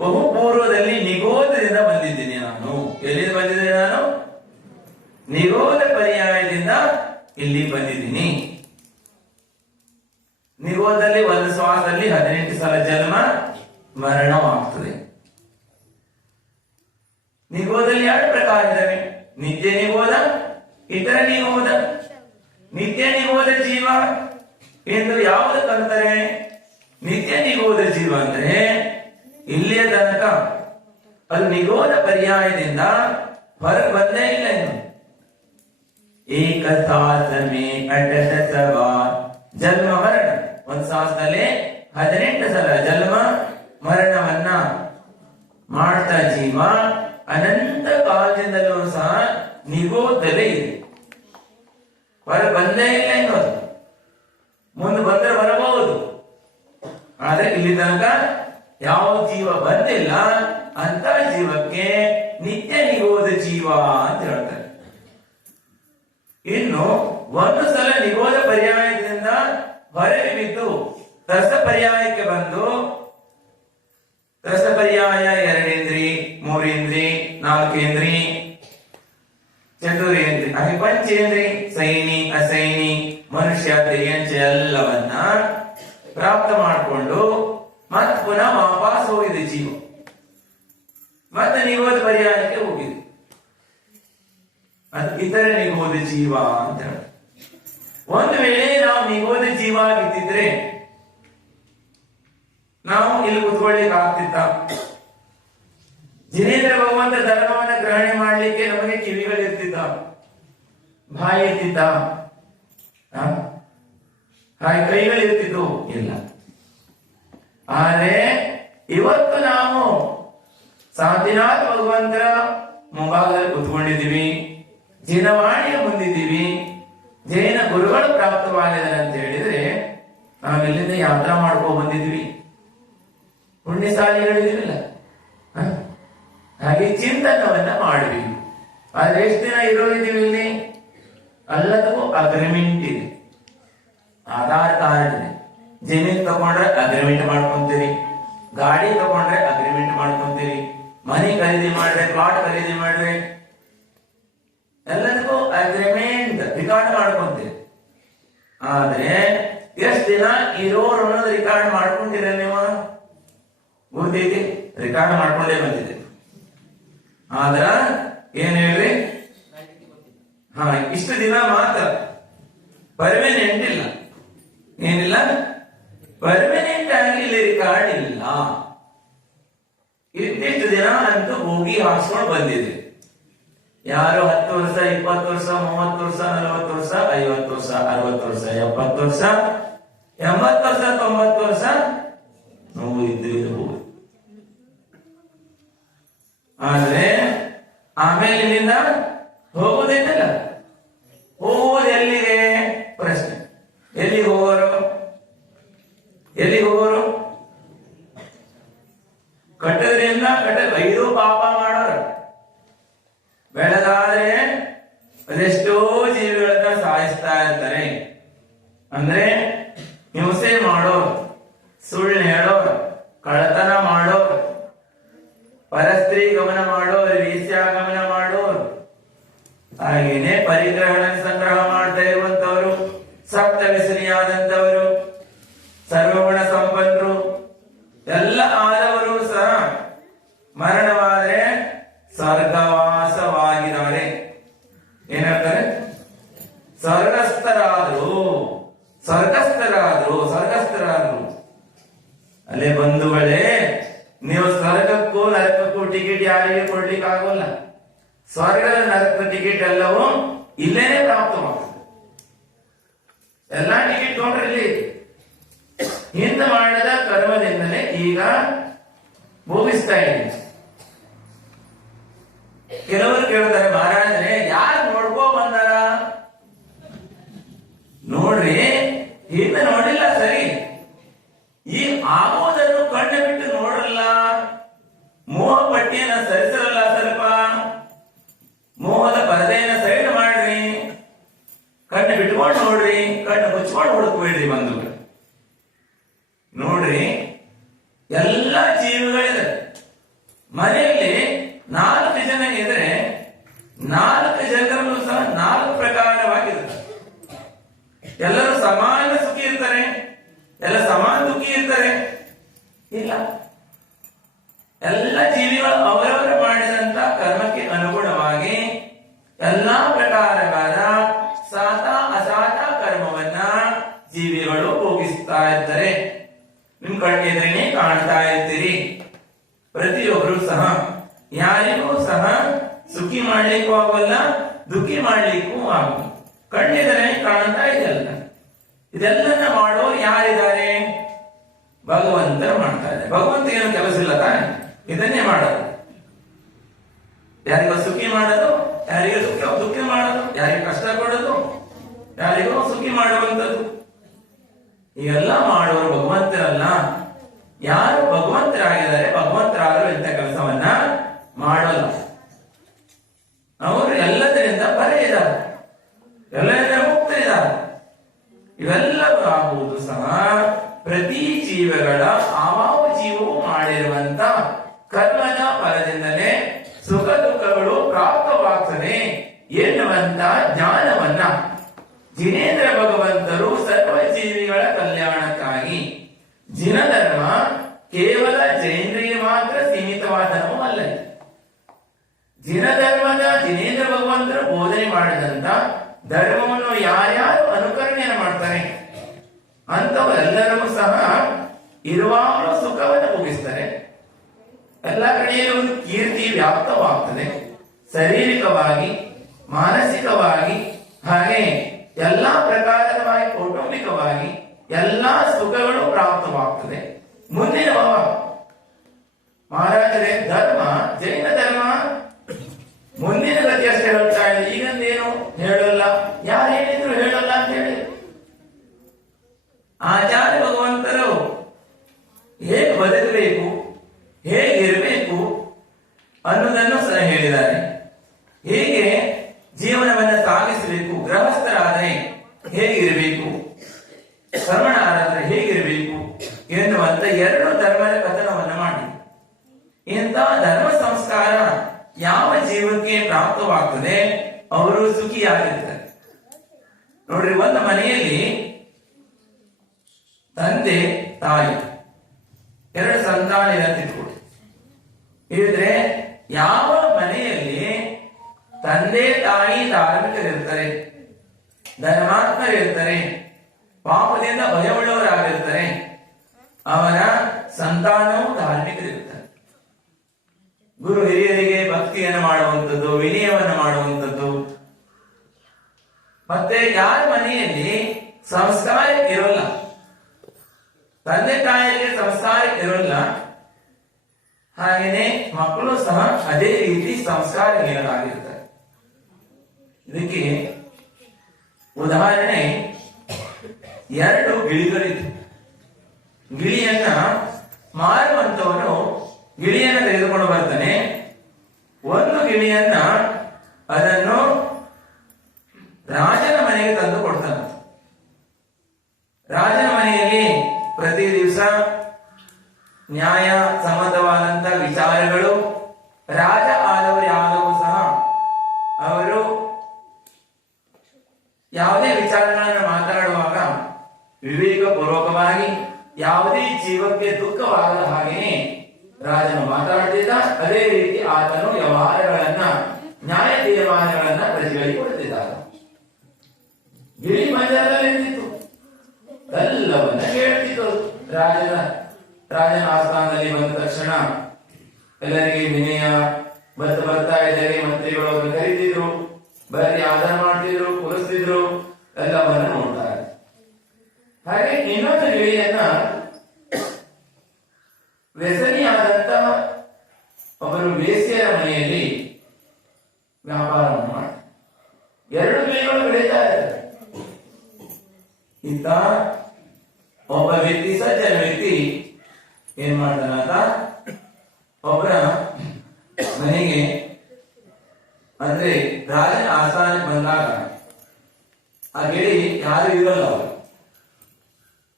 ಬಹುಪೂರ್ವದಲ್ಲಿ ನಿಗೋಧದಿಂದ ಬಂದಿದ್ದೀನಿ ನಾನು. ಎಲ್ಲಿಂದ ಬಂದಿದ್ದೇನೆ ನಾನು? ನಿಗೋಧ ಪರ್ಯಾಯದಿಂದ ಇಲ್ಲಿ ಬಂದಿದ್ದೀನಿ. ನಿಗೋಧದಲ್ಲಿ ಒಂದು ಶ್ವಾಸದಲ್ಲಿ 18 ಸಲ ಜನ್ಮ ಮರಣವಾಗ್ತದೆ. ನಿಗೋಧದಲ್ಲಿ 2 ಪ್ರಕಾರ ಇದ್ದಾವೆ, ನಿತ್ಯ ನಿಗೋಧ, ಇತರ ನಿಗೋಧ. ನಿತ್ಯ ನಿಗೋಧ ಜೀವ ಎಂದು ಯಾವುದು ಕರ್ತಾರೆ? ನಿತ್ಯ ನಿಗೋಧ ಜೀವ ಅಂದ್ರೆ ಇಲ್ಲಿಯ ತನಕ ಅದು ನಿಗೋಧ ಪರ್ಯಾಯದಿಂದ ಹೊರಗೆ ಬಂದೇ ಇಲ್ಲ. ಇನ್ನು ಏಕಸಾಸಮೇ ಅಟಟ ಸವಾ ಜನ್ಮ ಮರಣ, ಒಂದು ಸಾಸದಲ್ಲಿ 18 ಸಲ ಜನ್ಮ ಮರಣವನ್ನ ಮಾಡ್ತಾ ಜೀವ ಅನಂತ ಕಾಲದಿಂದಲೂ ಸಹ ನಿಗೋಧಲೇ ಇದೆ, ಹೊರ ಬಂದೇ ಇಲ್ಲ. ಇನ್ನು ಮುಂದೆ ಬಂದ್ರೆ ಬರಬಹುದು, ಆದ್ರೆ ಇಲ್ಲಿ ತನಕ ಯಾವ ಜೀವ ಬಂದಿಲ್ಲ ಅಂತ ಜೀವಕ್ಕೆ ನಿತ್ಯ ನಿಗೋಧ ಜೀವ ಅಂತ ಹೇಳ್ತಾರೆ. ಇನ್ನು ಒಂದು ಸಲ ನಿಗೋಧ ಪರ್ಯಾಯದಿಂದ ಹೊರಗೆ ಬಿದ್ದು ರಸ ಪರ್ಯಾಯಕ್ಕೆ ಬಂದು, ರಸ ಪರ್ಯಾಯ 2 ಇಂದ್ರಿ, 3 ಇಂದ್ರಿ, 4 ಇಂದ್ರಿ, ಚತುರೇಂದ್ರಿ, ಹಾಗೆ ಪಂಚೇಂದ್ರಿ, ಸೈನಿ ಅಸೈನಿ ಮನುಷ್ಯ ತಿರಿಯಂಚ ಎಲ್ಲವನ್ನ ಪ್ರಾಪ್ತ ಮಾಡಿಕೊಂಡು ಮತ್ ಪುನಃ ವಾಪಸ್ ಹೋಗಿದೆ ಜೀವ, ಮತ್ತೆ ನಿಗೋಧ ಪರ್ಯಾಯಕ್ಕೆ ಹೋಗಿದೆ. ಅದು ಇತರ ನಿಗೋಧ ಜೀವ ಅಂತ ಹೇಳಿ. ಒಂದು ವೇಳೆ ನಾವು ನಿಗೋಧ ಜೀವ ಆಗಿದ್ದಿದ್ರೆ ನಾವು ಇಲ್ಲಿ ಕುತ್ಕೊಳ್ಳಿಕ್ಕೆ ಆಗ್ತಿತ್ತ? ಜಿನೇಂದ್ರ ಭಗವಂತ ಧರ್ಮವನ್ನ ಗ್ರಹಣೆ ಮಾಡ್ಲಿಕ್ಕೆ ನಮಗೆ ಕಿವಿಗಳಿರ್ತಿದ್ದ, ಬಾಯಿ ಇರ್ತಿದ್ದ, ಹಾಗೆ ಕೈಗಳಿರ್ತಿದ್ದು ಇಲ್ಲ. ಆದ್ರೆ ಇವತ್ತು ನಾವು ಸಾಂತಿನಾಥ್ ಭಗವಂತರ ಮುಂಭಾಗದಲ್ಲಿ ಕುತ್ಕೊಂಡಿದ್ದೀವಿ, ಜಿನವಾಣಿಯ ಮುಂದಿದ್ದೀವಿ, ಜೈನ ಗುರುಗಳು ಪ್ರಾಪ್ತವಾಗಿದ್ದಾರೆ ಅಂತ ಹೇಳಿದ್ರೆ ನಾವು ಇಲ್ಲಿಂದ ಯಾತ್ರಾ ಮಾಡ್ಕೊ ಬಂದಿದ್ವಿ, ಪುಣ್ಯಶಾಲಿಗಳಿದಿರಲಿಲ್ಲ. ಹಾಗೆ ಚಿಂತನವನ್ನ ಮಾಡಬೇಕು. ಆದ್ರೆ ಎಷ್ಟು ದಿನ ಇರೋದಿದ್ದೀವಿ ಇಲ್ಲಿ? ಎಲ್ಲದಕ್ಕೂ ಅಗ್ರಿಮೆಂಟ್ ಇದೆ, ಆಧಾರ್ ಕಾರ್ಡ್ ಇದೆ. ಜಮೀನ್ ತಗೊಂಡ್ರೆ ಅಗ್ರಿಮೆಂಟ್ ಮಾಡ್ಕೊಂತೀರಿ, ಗಾಡಿ ತಗೊಂಡ್ರೆ ಅಗ್ರಿಮೆಂಟ್ ಮಾಡ್ಕೊಂತೀರಿ, ಮನಿ ಖರೀದಿ ಮಾಡ್ರೆ, ಪ್ಲಾಟ್ ಖರೀದಿ ಮಾಡ್ರೆ, ಎಲ್ಲದಕ್ಕೂ ಅಗ್ರಿಮೆಂಟ್ ರಿಕಾರ್ಡ್ ಮಾಡ್ಕೊಂತೀರಿ. ಆದ್ರೆ ಎಷ್ಟ್ ದಿನ ಇರೋರು ಅನ್ನೋದು ರಿಕಾರ್ಡ್ ಮಾಡ್ಕೊಂಡಿರ ನೀವು? ಗೊತ್ತೈತಿ, ರಿಕಾರ್ಡ್ ಮಾಡ್ಕೊಂಡೇ ಬಂದಿದೆ. ಆದ್ರ ಏನ್ ಹೇಳ್ರಿ, ಇಷ್ಟು ದಿನ ಮಾತ್ರ, ಪರ್ಮನೆಂಟ್ ಇಲ್ಲ. ಏನಿಲ್ಲ, ಪರ್ಮನೆಂಟ್ ಆಗಿ ಇಲ್ಲಿ ರಿಕಾರ್ಡ್ ಇಲ್ಲ. ಇಷ್ಟಿಷ್ಟು ದಿನ ಅಂತೂ ಹೋಗಿ ಹಾಕ್ಸ್ಕೊಂಡು ಬಂದಿದೆ. ಯಾರು 10 ವರ್ಷ, 20 ವರ್ಷ, 30 ವರ್ಷ, 40 ವರ್ಷ, 50 ವರ್ಷ, 60 ವರ್ಷ, 70 ವರ್ಷ, 80 ವರ್ಷ, 90 ವರ್ಷ ನೋವು ಇದ್ದು. ಆದ್ರೆ ಆಮೇಲೆ ಇಲ್ಲಿಂದ ಹೋಗುವುದೇನಿಲ್ಲ. ಹೋಗುವುದು ಎಲ್ಲಿಗೆ? ಪ್ರಶ್ನೆ. ಎಲ್ಲಿಗೆ ಹೋಗೋರು? ಎಲ್ಲಿಗೆ ಹೋಗೋರು? ಕಟ್ಟದ್ರಿಂದ ಐದು ಪಾಪ ಮಾಡೋರು. ಬೆಳೆದಾದ್ರೆ ಅದೆಷ್ಟೋ ಜೀವಿಗಳನ್ನ ಸಾಯಿಸ್ತಾ ಇರ್ತಾರೆ. ಅಂದ್ರೆ ಹಿಂಸೆ ಮಾಡೋರು, ಸುಳ್ಳು ಹೇಳೋರು, ಕಳ್ಳತನ ಮಾಡೋರು, ಪರಸ್ತ್ರೀ ಗಮನ ಮಾಡೋರು, ವೇಶ್ಯಾಗಮನ ಮಾಡೋರು, ಹಾಗೇನೆ ಪರಿಗ್ರಹಣ ಸಂಗ್ರಹ ಮಾಡ್ತಾ ಇರುವಂತವರು, ಸಪ್ತ ವ್ಯಸನಿಯಾದಂತವರು, ಸರ್ವಗುಣ ಸಂಪನ್ನರು ಎಲ್ಲ ಆದವರು ಸಹ ಮರಣವಾದರೆ ಸ್ವರ್ಗವಾಸವಾಗಿದ್ದಾರೆ. ಏನಾಗ್ತಾರೆ? ಸ್ವರ್ಗಸ್ಥರಾದ್ರು. ಅಲ್ಲೇ ಬಂಧುಗಳೇ, ನೀವು ಸ್ವರ್ಗಕ್ಕೂ ನರಕಕ್ಕೂ ಟಿಕೆಟ್ ಯಾರಿಗೆ ಕೊಡ್ಲಿಕ್ಕೆ ಆಗೋಲ್ಲ. ಸ್ವರ್ಗದ ನರಕ ಟಿಕೆಟ್ ಎಲ್ಲವೂ ಇಲ್ಲೇನೆ ಪ್ರಾಪ್ತವಾಗ್ತದೆ. ಎಲ್ಲಾ ಟಿಕೆಟ್ ತಗೊಂಡ್ರಲ್ಲಿ ಹಿಂದೆ ಮಾಡಿದ ಕರ್ಮದಿಂದಲೇ ಈಗ ಭೋಗಿಸ್ತಾ ಇದ್ದೀನಿ. ಕೆಲವರು ಕೇಳ್ತಾರೆ, ಮಹಾರಾಜರೇ ಯಾರು ನೋಡ್ಕೋ ಬಂದಾರ? ನೋಡ್ರಿ, ಹಿಂದೆ ನೋಡಿಲ್ಲ ಸರಿ, ಈ ಆಗೋದನ್ನು ಕಣ್ಣು ಬಿಟ್ಟು ನೋಡಲ್ಲ, ಮೋಹ ಪಟ್ಟಿಯನ್ನ ಸರಿಸರಲ್ಲ, ಸ್ವಲ್ಪ ಮೋಹದ ಪರದೆಯನ್ನ ಸೈಡ್ ಮಾಡ್ರಿ, ಕಣ್ಣು ಬಿಟ್ಕೊಂಡು ನೋಡ್ರಿ, ಕಣ್ಣು ಮುಚ್ಕೊಂಡು ಹುಡುಕ್ಬೇಡ್ರಿ ಬಂಧುಗಳು. ನೋಡ್ರಿ, ಎಲ್ಲ ಜೀವಿಗಳಿದೆ. ಮನೆಯಲ್ಲಿ 4 ಜನ ಇದ್ರೆ 4 ಜನರಲ್ಲೂ ಸಹ 4 ಪ್ರಕಾರವಾಗಿರುತ್ತೆ. ಎಲ್ಲರೂ ಸಮಾನ ಸುಖಿ ಇರ್ತಾರೆ, ಎಲ್ಲ ಸಮಾನ ದುಃಖಿ ಇರ್ತಾರೆ? ಇಲ್ಲ. ಎಲ್ಲ ಜೀವಿಗಳು ಅವರವರು ಮಾಡಿದಂತ ಕರ್ಮಕ್ಕೆ ಅನುಗುಣವಾಗಿ ಎಲ್ಲಾ ಪ್ರಕಾರವಾದ ಸಾತ ಅಸಾತ ಕರ್ಮವನ್ನ ಜೀವಿಗಳು ಭೋಗಿಸ್ತಾ ಇರ್ತಾರೆ. ನಿಮ್ ಕಣ್ಣೆದುರೇ ಕಾಣ್ತಾ ಇರ್ತೀರಿ. ಪ್ರತಿಯೊಬ್ಬರು ಸಹ ಯಾರಿಗೂ ಸಹ ಸುಖಿ ಮಾಡ್ಲಿಕ್ಕೂ ಆಗೋಲ್ಲ, ದುಃಖಿ ಮಾಡ್ಲಿಕ್ಕೂ ಆಗೋಲ್ಲ. ಕಣ್ಣೆದುರೇ ಕಾಣ್ತಾ ಇದೆಯಲ್ಲ. ಇದೆಲ್ಲ ಮಾಡೋರು ಯಾರಿದ್ದಾರೆ? ಭಗವಂತರು ಮಾಡ್ತಾರೆ. ಭಗವಂತ ಏನು ಕೆಲಸ ಇಲ್ಲ ತಾನೆ, ಇದನ್ನೇ ಮಾಡೋದು. ಯಾರಿಗೂ ಸುಖಿ ಮಾಡೋದು, ಯಾರಿಗೂ ದುಃಖಿ ಮಾಡೋದು, ಯಾರಿಗೂ ಕಷ್ಟ ಕೊಡೋದು, ಯಾರಿಗೂ ಸುಖಿ ಮಾಡುವಂಥದ್ದು. ಇವೆಲ್ಲ ಮಾಡೋರು ಭಗವಂತರಲ್ಲ. ಯಾರು ಭಗವಂತರಾಗಿದ್ದಾರೆ, ಭಗವಂತರಾಗಲು ಇಂಥ ಕೆಲಸವನ್ನ ಮಾಡಲ್ಲ. ಅವರು ಎಲ್ಲದರಿಂದ ಪರ ಇದ್ದಾರೆ, ಎಲ್ಲರಿಂದ ಮುಕ್ತ ಇದ್ದಾರೆ. ಇವೆಲ್ಲವೂ ಆಗುವುದು ಸಹ ಪ್ರತಿ ಜೀವಗಳ ಆವಾವ ಜೀವವು ಮಾಡಿರುವಂತ ಕರ್ಮದ ಫಲದಿಂದಲೇ ಸುಖ ದುಃಖಗಳು ಪ್ರಾಪ್ತವಾಗ್ತದೆ ಎನ್ನುವಂತ ಜ್ಞಾನವನ್ನ ಜಿನೇಂದ್ರ ಭಗವಂತರು ಸರ್ವ ಜೀವಿಗಳ ಕಲ್ಯಾಣಕ್ಕಾಗಿ, ಜಿನಧರ್ಮ ಕೇವಲ ಜೈನರಿಗೆ ಮಾತ್ರ ಸೀಮಿತವಾದನೂ ಅಲ್ಲ. ಜಿನಧರ್ಮದ ಜಿನೇಂದ್ರ ಭಗವಂತರು ಬೋಧನೆ ಮಾಡಿದಂತ ಧರ್ಮವನ್ನು ಯಾರ್ಯಾರು ಅನುಕರಣೆಯನ್ನು ಮಾಡ್ತಾರೆ ಅಂತವರೆಲ್ಲರೂ ಸಹ ಇರುವಾಗಲೂ ಸುಖವನ್ನು ಭೋಗಿಸ್ತಾರೆ. ಎಲ್ಲ ಕಡೆಯಲ್ಲೂ ಒಂದು ಕೀರ್ತಿ ವ್ಯಾಪ್ತವಾಗ್ತದೆ, ಶಾರೀರಿಕವಾಗಿ, ಮಾನಸಿಕವಾಗಿ, ಹಾಗೆ ಎಲ್ಲಾ ಪ್ರಕಾರವಾಗಿ, ಕೌಟುಂಬಿಕವಾಗಿ ಎಲ್ಲಾ ಸುಖಗಳು ಪ್ರಾಪ್ತವಾಗ್ತದೆ. ಮುಂದಿನ ಮಹಾರಾಜರೇ, ಧರ್ಮ ಜೈನ ಧರ್ಮ ಮುಂದಿನ ಗತಿ ಅಷ್ಟೇ ಹೇಳ್ತಾ ಇದೆ, ಈಗಂದೇನು ಹೇಳಲ್ಲ, ಯಾರು ಹೇಳಿದ್ರು ಹೇಳಲ್ಲ ಅಂತ ಹೇಳಿ ಆಚಾರ್ಯ ಭಗವಂತರು ಹೇಗೆ ಬದುಕಬೇಕು, ಹೇಗಿರಬೇಕು ಅನ್ನೋದನ್ನು ಸಹ ಹೇಳಿದ್ದಾರೆ. ಹೇಗೆ ಜೀವನವನ್ನು ಸಾಗಿಸಬೇಕು, ಗೃಹಸ್ಥರಾದರೆ ಹೇಗಿರಬೇಕು, ಶ್ರಮಣರಾದರೆ ಹೇಗಿರಬೇಕು ಎನ್ನುವಂತ 2 ಧರ್ಮದ ಕಥನವನ್ನು ಮಾಡಿ ಇಂಥ ಧರ್ಮ ಸಂಸ್ಕಾರ ಯಾವ ಜೀವಕ್ಕೆ ಪ್ರಾಪ್ತವಾಗ್ತದೆ ಅವರು ಸುಖಿಯಾಗಿರ್ತಾರೆ. ನೋಡ್ರಿ, ಒಂದು ಮನೆಯಲ್ಲಿ ತಂದೆ ತಾಯಿ ಎರಡು ಸಂತಾನ ಇಟ್ಕೊಡಿ ಇದ್ರೆ, ಯಾವ ಮನೆಯಲ್ಲಿ ತಂದೆ ತಾಯಿ ಧಾರ್ಮಿಕರಿರ್ತಾರೆ, ಧರ್ಮಾತ್ಮರಿರ್ತಾರೆ, ಪಾಪದಿಂದ ಭಯವುಳ್ಳವರಾಗಿರ್ತಾರೆ, ಅವರ ಸಂತಾನವು ಧಾರ್ಮಿಕರಿರ್ತಾರೆ. ಗುರು ಹಿರಿಯರಿಗೆ ಭಕ್ತಿಯನ್ನು ಮಾಡುವಂಥದ್ದು, ವಿನಯವನ್ನು ಮಾಡುವಂಥದ್ದು. ಮತ್ತೆ ಯಾರ ಮನೆಯಲ್ಲಿ ಸಂಸ್ಕಾರ ಇರೋಲ್ಲ, ತಂದೆ ತಾಯಿಗೆ ಸಂಸ್ಕಾರ ಇರೋಲ್ಲ, ಹಾಗೇನೆ ಮಕ್ಕಳು ಸಹ ಅದೇ ರೀತಿ ಸಂಸ್ಕಾರಹೀನರಾಗಿರ್ತಾರೆ. ಇದಕ್ಕೆ ಉದಾಹರಣೆ, ಎರಡು ಗಿಳಿಗಳಿವೆ. ಗಿಳಿಯನ್ನ ಮಾರುವಂತವನು ಗಿಳಿಯನ್ನ ತೆಗೆದುಕೊಂಡು ಬರ್ತಾನೆ. ಒಂದು ಗಿಳಿಯನ್ನ ಅದನ್ನು ರಾಜನ ಮನೆಗೆ ತಂದು ಕೊಡ್ತಾನೆ. ರಾಜನ ಮನೆಯಲ್ಲಿ ಪ್ರತಿ ದಿವಸ ನ್ಯಾಯ ಸಮ್ಮತವಾದಂತ ವಿಚಾರಗಳು, ರಾಜ ಆದವರು ಯಾದವರು ಸಹ ಅವರು ಯಾವುದೇ ವಿಚಾರಗಳನ್ನು ಮಾತನಾಡುವಾಗ ವಿವೇಕ ಪೂರ್ವಕವಾಗಿ ಯಾವುದೇ ಜೀವಕ್ಕೆ ದುಃಖವಾಗದ ಹಾಗೆಯೇ ರಾಜನು ಮಾತಾಡುತ್ತಿದ್ದ. ಅದೇ ರೀತಿ ಆತನು ವ್ಯವಹಾರಗಳನ್ನ, ನ್ಯಾಯ ತೀರ್ಮಾನಗಳನ್ನ ಪ್ರಜೆಗಳಿಗೆ ಕೊಡುತ್ತಿದ್ದ. ಗಿಳಿ ಮಧ್ಯದಲ್ಲಿತ್ತು, ಎಲ್ಲವನ್ನ ಕೇಳ್ತಿತ್ತು. ರಾಜನ ಆಸ್ಥಾನದಲ್ಲಿ ಬಂದ ತಕ್ಷಣ ಎಲ್ಲರಿಗೆ ವಿನಯ ಬರ್ತಾ ಇದ್ದಾರೆ. ಮಂತ್ರಿಗಳು ಅವರನ್ನು ಕರೀತಿದ್ರು, ಬರೀ ಆಧಾರ ಮಾಡ್ತಿದ್ರು, ಕುರಿಸ್ತಿದ್ರು, ಎಲ್ಲವನ್ನ ನೋಡ್ತಾರೆ. ಹಾಗೆ ಇನ್ನೊಂದು ಗಿಳಿಯನ್ನ ವ್ಯಸನಿಯಾದಂತ ಒಬ್ಬರು ಬೇಸಿಗೆಯ ಮನೆಯಲ್ಲಿ ವ್ಯಾಪಾರವನ್ನು ಮಾಡಿ ಎರಡು ಗಿಳಿಗಳು ಬೆಳೀತಾ ಇದ್ದಾರೆ. ಇತ್ತ ಒಬ್ಬ ವ್ಯಕ್ತಿ, ಸಜ್ಜನ ವ್ಯಕ್ತಿ ಏನ್ ಮಾಡ್ತಾನಂತ, ಒಬ್ಬರ ಮನೆಗೆ ಅಂದ್ರೆ ರಾಜನ ಆಸ್ಥಾನಕ್ಕೆ ಬಂದಾಗ ಆ ಗಿಳಿ ಯಾರು ಇರಲ್ಲ.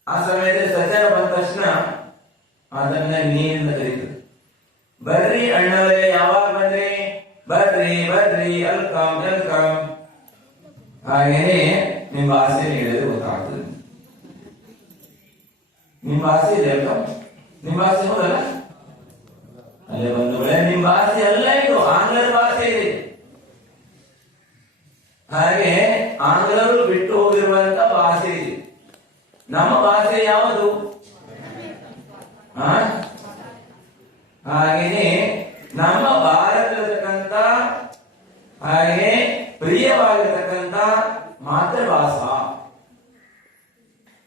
ಆ ಸಮಯದಲ್ಲಿ ಸಜ್ಜನ ಬಂದ ತಕ್ಷಣ ಅದನ್ನ ನೀರಿಂದ ಕರೀತದೆ. ಬರ್ರಿ ಅಣ್ಣವರೇ, ಯಾವಾಗ ಬಂದ್ರಿ? ಬರ್ರಿ ಬರ್ರಿ, ವೆಲ್ಕಮ್ ವೆಲ್ಕಮ್. ಹಾಗೇನೆ ನಿಮ್ಮ ಭಾಷೆ ಹೇಳಿದ್ರೆ ಗೊತ್ತಾಗ್ತದೆ. ನಿಮ್ಮ ಭಾಷೆ ವೆಲ್ಕಮ್, ನಿಮ್ಮ ಭಾಷೆ ಹೋದಲ್ಲ ಅಲ್ಲೇ ಬಂದು ನಿಮ್ಮ ಭಾಷೆ ಅಲ್ಲ, ಇದು ಆಂಗ್ಲರ ಭಾಷೆ ಇದೆ. ಹಾಗೆ ಆಂಗ್ಲರು ಬಿಟ್ಟು ಹೋಗಿರುವಂತ ಭಾಷೆ ಇದೆ. ನಮ್ಮ ಭಾಷೆ ಯಾವುದು? ಹಾಗೇನೆ ನಮ್ಮ ಭಾರತದಕ್ಕಂತ ಹಾಗೆ ಪ್ರಿಯವಾಗಿರ್ತಕ್ಕಂಥ ಮಾತೃಭಾಷಾ.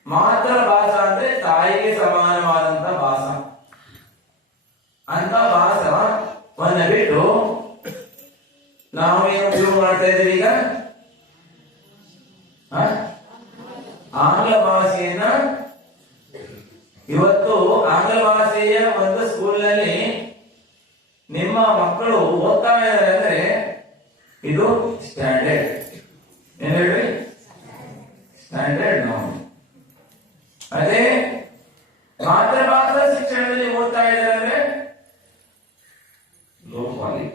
ಮಾತೃಭಾಷಾ ಅಂದ್ರೆ ತಾಯಿಗೆ ಸಮಾನವಾದಂತ ಭಾಷಾ. ಅಂತ ಭಾಷಾವನ್ನ ಬಿಟ್ಟು ನಾವೇನು ಉಪಯೋಗ ಮಾಡ್ತಾ ಇದ್ದೀವಿ ಈಗ? ಆಂಗ್ಲ ಭಾಷೆಯನ್ನ ಇವತ್ತು ಆಂಗ್ಲ ಭಾಷೆಯ ಒಂದು ಸ್ಕೂಲ್ನಲ್ಲಿ ನಿಮ್ಮ ಮಕ್ಕಳು ಓದ್ತಾ ಇದ್ದಾರೆ ಅಂದ್ರೆ ಇದು ಸ್ಟ್ಯಾಂಡರ್ಡ್. ಏನ್ ಹೇಳ್ರಿ? ಸ್ಟ್ಯಾಂಡರ್ಡ್. ನಾವು ಅದೇ ಮಾತೃಭಾಷಾ ಶಿಕ್ಷಣದಲ್ಲಿ ಓದ್ತಾ ಇದ್ದಾರೆ ಅಂದ್ರೆ ಲೋ ಕ್ವಾಲಿಟಿ.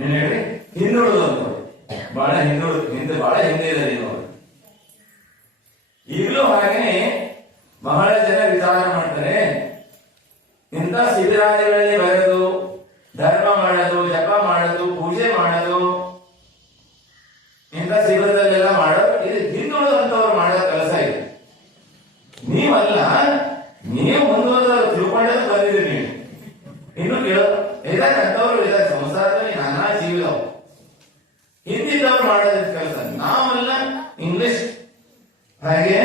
ಏನ್ ಹೇಳ್ರಿ? ಹಿಂದುಳಿದಂತವ್ರು, ಬಹಳ ಹಿಂದೆ ಬಹಳ ಹಿಂದೆ ಇದ್ದಾರೆ ಅವರು. ಈಗಲೂ ಹಾಗೇನೆ ಬಹಳ ಜನ ವಿಚಾರ ಮಾಡ್ತಾರೆ, ಇಂಥ ಶಿಬಿರಾದಿಗಳಲ್ಲಿ ಬರೋದು, ಧರ್ಮ ಮಾಡೋದು, ಜಪ ಮಾಡೋದು, ಪೂಜೆ ಮಾಡೋದು, ಇಂಥ ಶಿಬಿರದಲ್ಲೆಲ್ಲ ಮಾಡೋದು ಇದು ಹಿಂದುಳಿದಂತವ್ರು ಮಾಡೋ ಕೆಲಸ ಇದೆ. ನೀವಲ್ಲ, ನೀವು ಮುಂದುವರೆದ ತಿಳ್ಕೊಂಡದ್ದು ಬಂದಿದ್ದೀರಿ. ನೀವು ಇನ್ನು ಇದಾರೆ ಅಂತವ್ರು ಇದಾರೆ. ಸಂಸಾರದಲ್ಲಿ ನಾನಾ ಜೀವಿದವು ಹಿಂದಿದ್ದವ್ರು ಮಾಡೋದ ಕೆಲಸ. ನಾವೆಲ್ಲ ಇಂಗ್ಲಿಷ್, ಹಾಗೆ